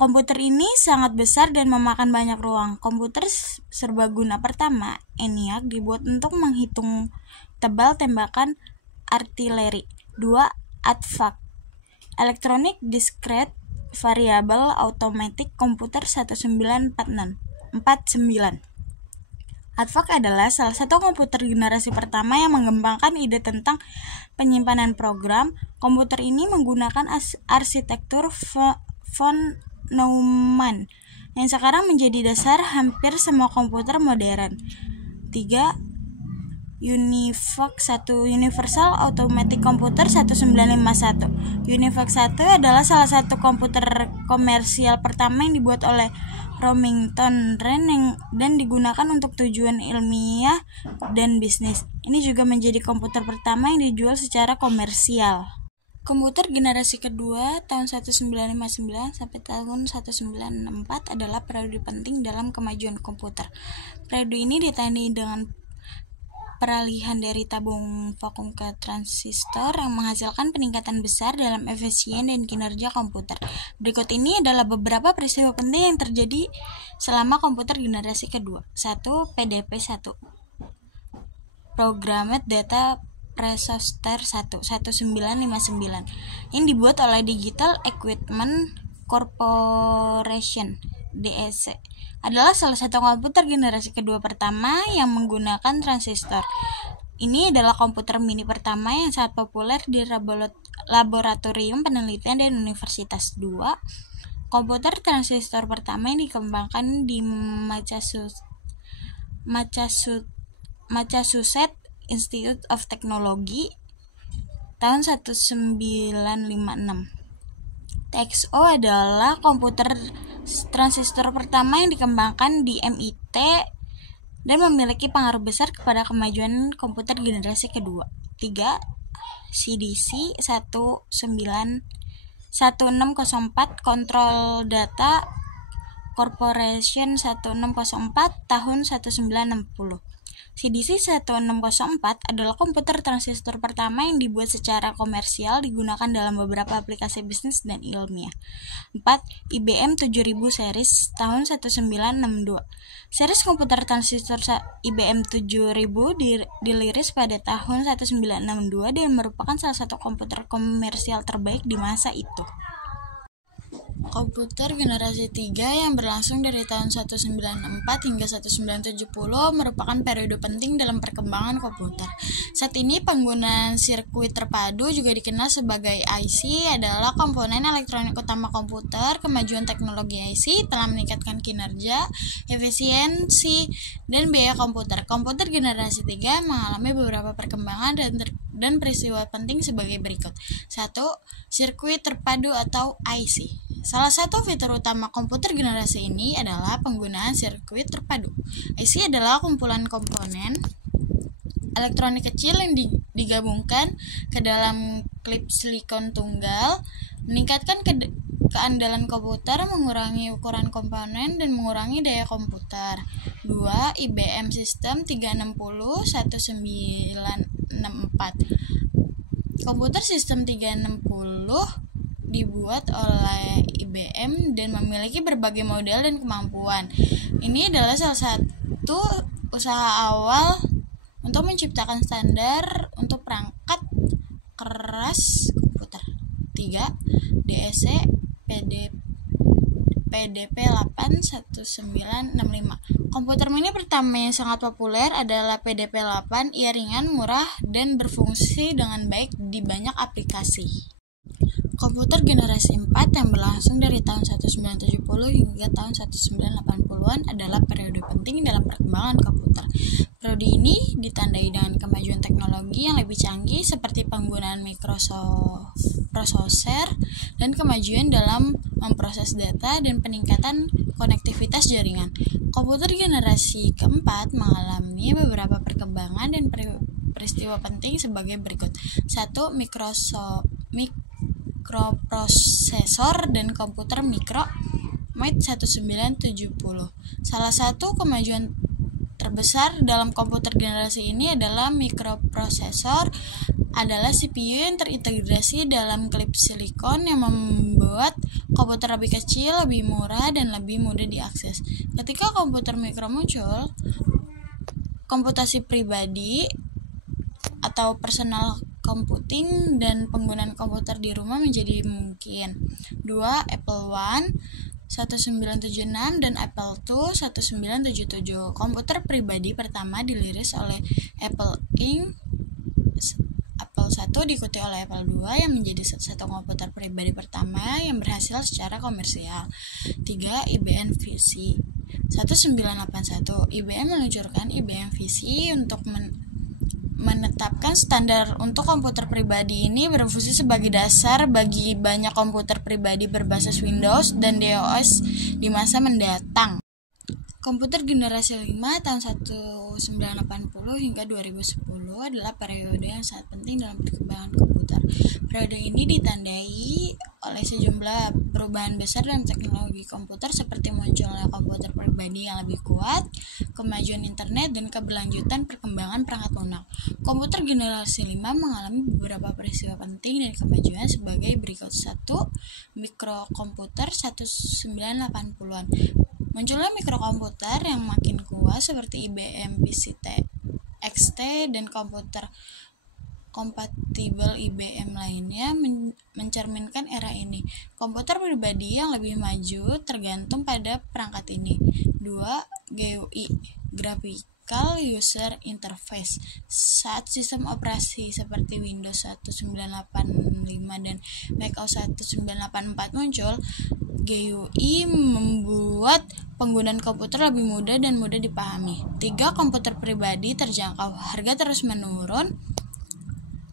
Komputer ini sangat besar dan memakan banyak ruang. Komputer serbaguna pertama, ENIAC, dibuat untuk menghitung tebal tembakan artileri. 2. ADVAC, Electronic Discrete Variable Automatic Computer 1949. ADVAC adalah salah satu komputer generasi pertama yang mengembangkan ide tentang penyimpanan program. Komputer ini menggunakan arsitektur von Neumann yang sekarang menjadi dasar hampir semua komputer modern. 3. UNIVAC 1, Universal Automatic Computer 1951. UNIVAC 1 adalah salah satu komputer komersial pertama yang dibuat oleh Remington Rand dan digunakan untuk tujuan ilmiah dan bisnis. Ini juga menjadi komputer pertama yang dijual secara komersial. Komputer generasi kedua tahun 1959 sampai tahun 1964 adalah periode penting dalam kemajuan komputer. Periode ini ditandai dengan peralihan dari tabung vakum ke transistor yang menghasilkan peningkatan besar dalam efisien dan kinerja komputer. Berikut ini adalah beberapa peristiwa penting yang terjadi selama komputer generasi kedua. 1. PDP-1, Programmed Data Processor 1, 1959, yang dibuat oleh Digital Equipment Corporation, DEC, adalah salah satu komputer generasi kedua pertama yang menggunakan transistor. Ini adalah komputer mini pertama yang sangat populer di laboratorium penelitian dan universitas. 2. Komputer transistor pertama yang dikembangkan di Massachusetts Institute of Technology tahun 1956. TXO adalah komputer transistor pertama yang dikembangkan di MIT dan memiliki pengaruh besar kepada kemajuan komputer generasi kedua. 3. CDC 1604, Control Data Corporation 1604 tahun 1960. CDC 1604 adalah komputer transistor pertama yang dibuat secara komersial, digunakan dalam beberapa aplikasi bisnis dan ilmiah. 4. IBM 7000 series tahun 1962. Series komputer transistor IBM 7000 dirilis pada tahun 1962 dan merupakan salah satu komputer komersial terbaik di masa itu. Komputer generasi 3 yang berlangsung dari tahun 1964 hingga 1970 merupakan periode penting dalam perkembangan komputer. Saat ini penggunaan sirkuit terpadu, juga dikenal sebagai IC, adalah komponen elektronik utama komputer. Kemajuan teknologi IC telah meningkatkan kinerja, efisiensi, dan biaya komputer. Komputer generasi 3 mengalami beberapa perkembangan dan peristiwa penting sebagai berikut. 1. Sirkuit terpadu atau IC. Salah satu fitur utama komputer generasi ini adalah penggunaan sirkuit terpadu. IC adalah kumpulan komponen elektronik kecil yang digabungkan ke dalam klip silikon tunggal, meningkatkan keandalan komputer, mengurangi ukuran komponen, dan mengurangi daya komputer. 2. IBM System 360-1964. Komputer sistem 360 dibuat oleh IBM dan memiliki berbagai model dan kemampuan. Ini adalah salah satu usaha awal untuk menciptakan standar untuk perangkat keras komputer. 3. DEC PDP-8 1965. Komputer mini pertama yang sangat populer adalah PDP-8. Ia ringan, murah, dan berfungsi dengan baik di banyak aplikasi. Komputer generasi 4 yang berlangsung dari tahun 1970 hingga tahun 1980-an adalah periode penting dalam perkembangan komputer. Periode ini ditandai dengan kemajuan teknologi yang lebih canggih seperti penggunaan mikroprosesor dan kemajuan dalam memproses data dan peningkatan konektivitas jaringan. Komputer generasi keempat mengalami beberapa perkembangan dan peristiwa penting sebagai berikut. 1. Mikroprosesor dan komputer mikro MIT 1970. Salah satu kemajuan terbesar dalam komputer generasi ini adalah mikroprosesor, adalah CPU yang terintegrasi dalam klip silikon yang membuat komputer lebih kecil, lebih murah, dan lebih mudah diakses. Ketika komputer mikro muncul, komputasi pribadi atau personal computing dan penggunaan komputer di rumah menjadi mungkin. 2. Apple I 1976 dan Apple II 1977. Komputer pribadi pertama dirilis oleh Apple Inc. Apple I diikuti oleh Apple II yang menjadi satu komputer pribadi pertama yang berhasil secara komersial. 3. IBM PC 1981. IBM meluncurkan IBM PC untuk menetapkan standar untuk komputer pribadi. Ini berfungsi sebagai dasar bagi banyak komputer pribadi berbasis Windows dan DOS di masa mendatang. Komputer generasi 5 tahun 1980 hingga 2010 adalah periode yang sangat penting dalam perkembangan komputer. Periode ini ditandai oleh sejumlah perubahan besar dalam teknologi komputer seperti munculnya komputer pribadi yang lebih kuat, kemajuan internet, dan keberlanjutan perkembangan perangkat lunak. Komputer generasi 5 mengalami beberapa peristiwa penting dan kemajuan sebagai berikut. 1. Mikrokomputer 1980-an. Munculnya mikrokomputer yang makin kuat seperti IBM PC XT dan komputer kompatibel IBM lainnya mencerminkan era ini. Komputer pribadi yang lebih maju tergantung pada perangkat ini. 2. GUI Graphical User Interface. Saat sistem operasi seperti Windows 1985 dan Mac OS 1984 muncul, GUI membuat penggunaan komputer lebih mudah dan mudah dipahami. 3. Komputer pribadi terjangkau. Harga terus menurun,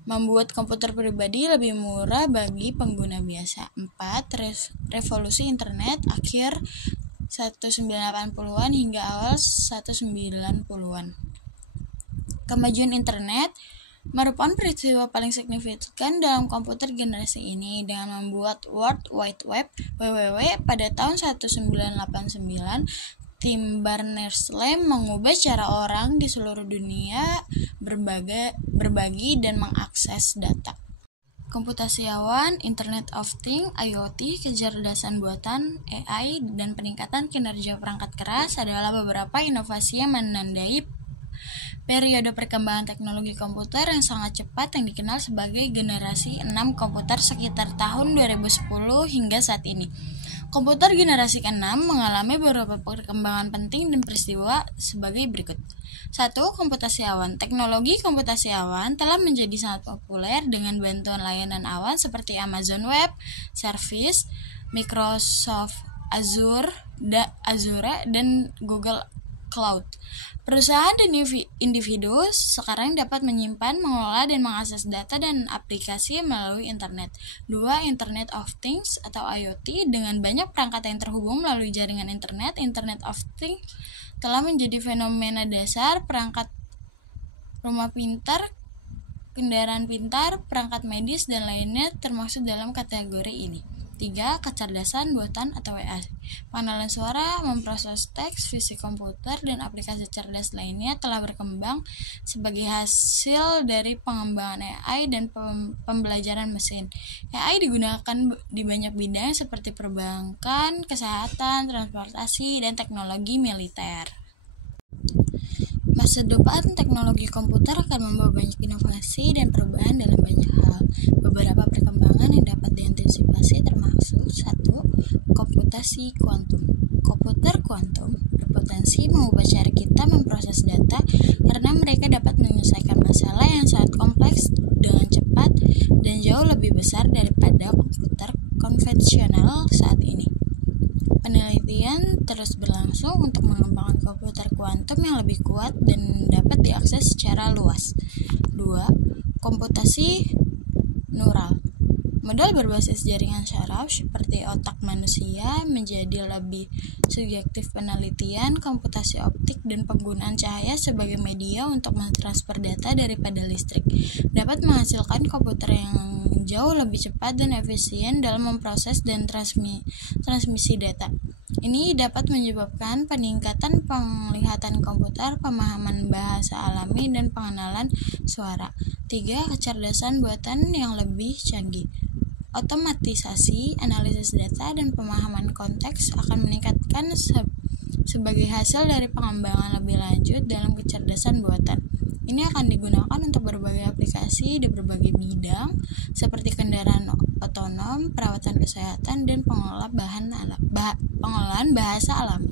membuat komputer pribadi lebih murah bagi pengguna biasa. 4. Revolusi internet akhir 1980-an hingga awal 1990-an. Kemajuan internet merupakan peristiwa paling signifikan dalam komputer generasi ini dengan membuat World Wide Web (WWW) pada tahun 1989. Tim Berners-Lee mengubah cara orang di seluruh dunia berbagi dan mengakses data. Komputasi awan, Internet of Things (IoT), kecerdasan buatan (AI), dan peningkatan kinerja perangkat keras adalah beberapa inovasi yang menandai periode perkembangan teknologi komputer yang sangat cepat yang dikenal sebagai generasi 6 komputer sekitar tahun 2010 hingga saat ini. Komputer generasi ke-6 mengalami beberapa perkembangan penting dan peristiwa sebagai berikut. 1. Komputasi awan. Teknologi komputasi awan telah menjadi sangat populer dengan bantuan layanan awan seperti Amazon Web Service, Microsoft Azure, dan Google Cloud. Perusahaan dan individu sekarang dapat menyimpan, mengelola, dan mengakses data dan aplikasi melalui internet. 2. Internet of Things atau IoT. Dengan banyak perangkat yang terhubung melalui jaringan internet, Internet of Things telah menjadi fenomena dasar. Perangkat rumah pintar, kendaraan pintar, perangkat medis, dan lainnya termasuk dalam kategori ini. 3. Kecerdasan buatan atau AI. Pengenalan suara, memproses teks, fisik komputer, dan aplikasi cerdas lainnya telah berkembang sebagai hasil dari pengembangan AI dan pembelajaran mesin. AI digunakan di banyak bidang seperti perbankan, kesehatan, transportasi, dan teknologi militer. Masa depan teknologi komputer akan membawa banyak inovasi dan perubahan dalam banyak hal. Beberapa perkembangan yang dapat diantisipasi termasuk 1. Komputasi kuantum. Komputer kuantum berpotensi mengubah cara kita memproses data karena mereka dapat menyelesaikan masalah yang sangat kompleks dengan cepat dan jauh lebih besar daripada komputer konvensional saat ini. Penelitian terus berlangsung untuk mengembangkan komputer kuantum yang lebih kuat dan dapat diakses secara luas. 2. Komputasi neural. Model berbasis jaringan saraf seperti otak manusia menjadi lebih subjektif. Penelitian, komputasi optik, dan penggunaan cahaya sebagai media untuk mentransfer data daripada listrik dapat menghasilkan komputer yang jauh lebih cepat dan efisien dalam memproses dan transmisi data. Ini dapat menyebabkan peningkatan penglihatan komputer, pemahaman bahasa alami, dan pengenalan suara. 3. Kecerdasan buatan yang lebih canggih. Otomatisasi, analisis data, dan pemahaman konteks akan meningkatkan sebagai hasil dari pengembangan lebih lanjut dalam kecerdasan buatan. Ini akan digunakan untuk berbagai aplikasi di berbagai bidang seperti kendaraan otonom, perawatan kesehatan, dan pengolahan bahasa alami.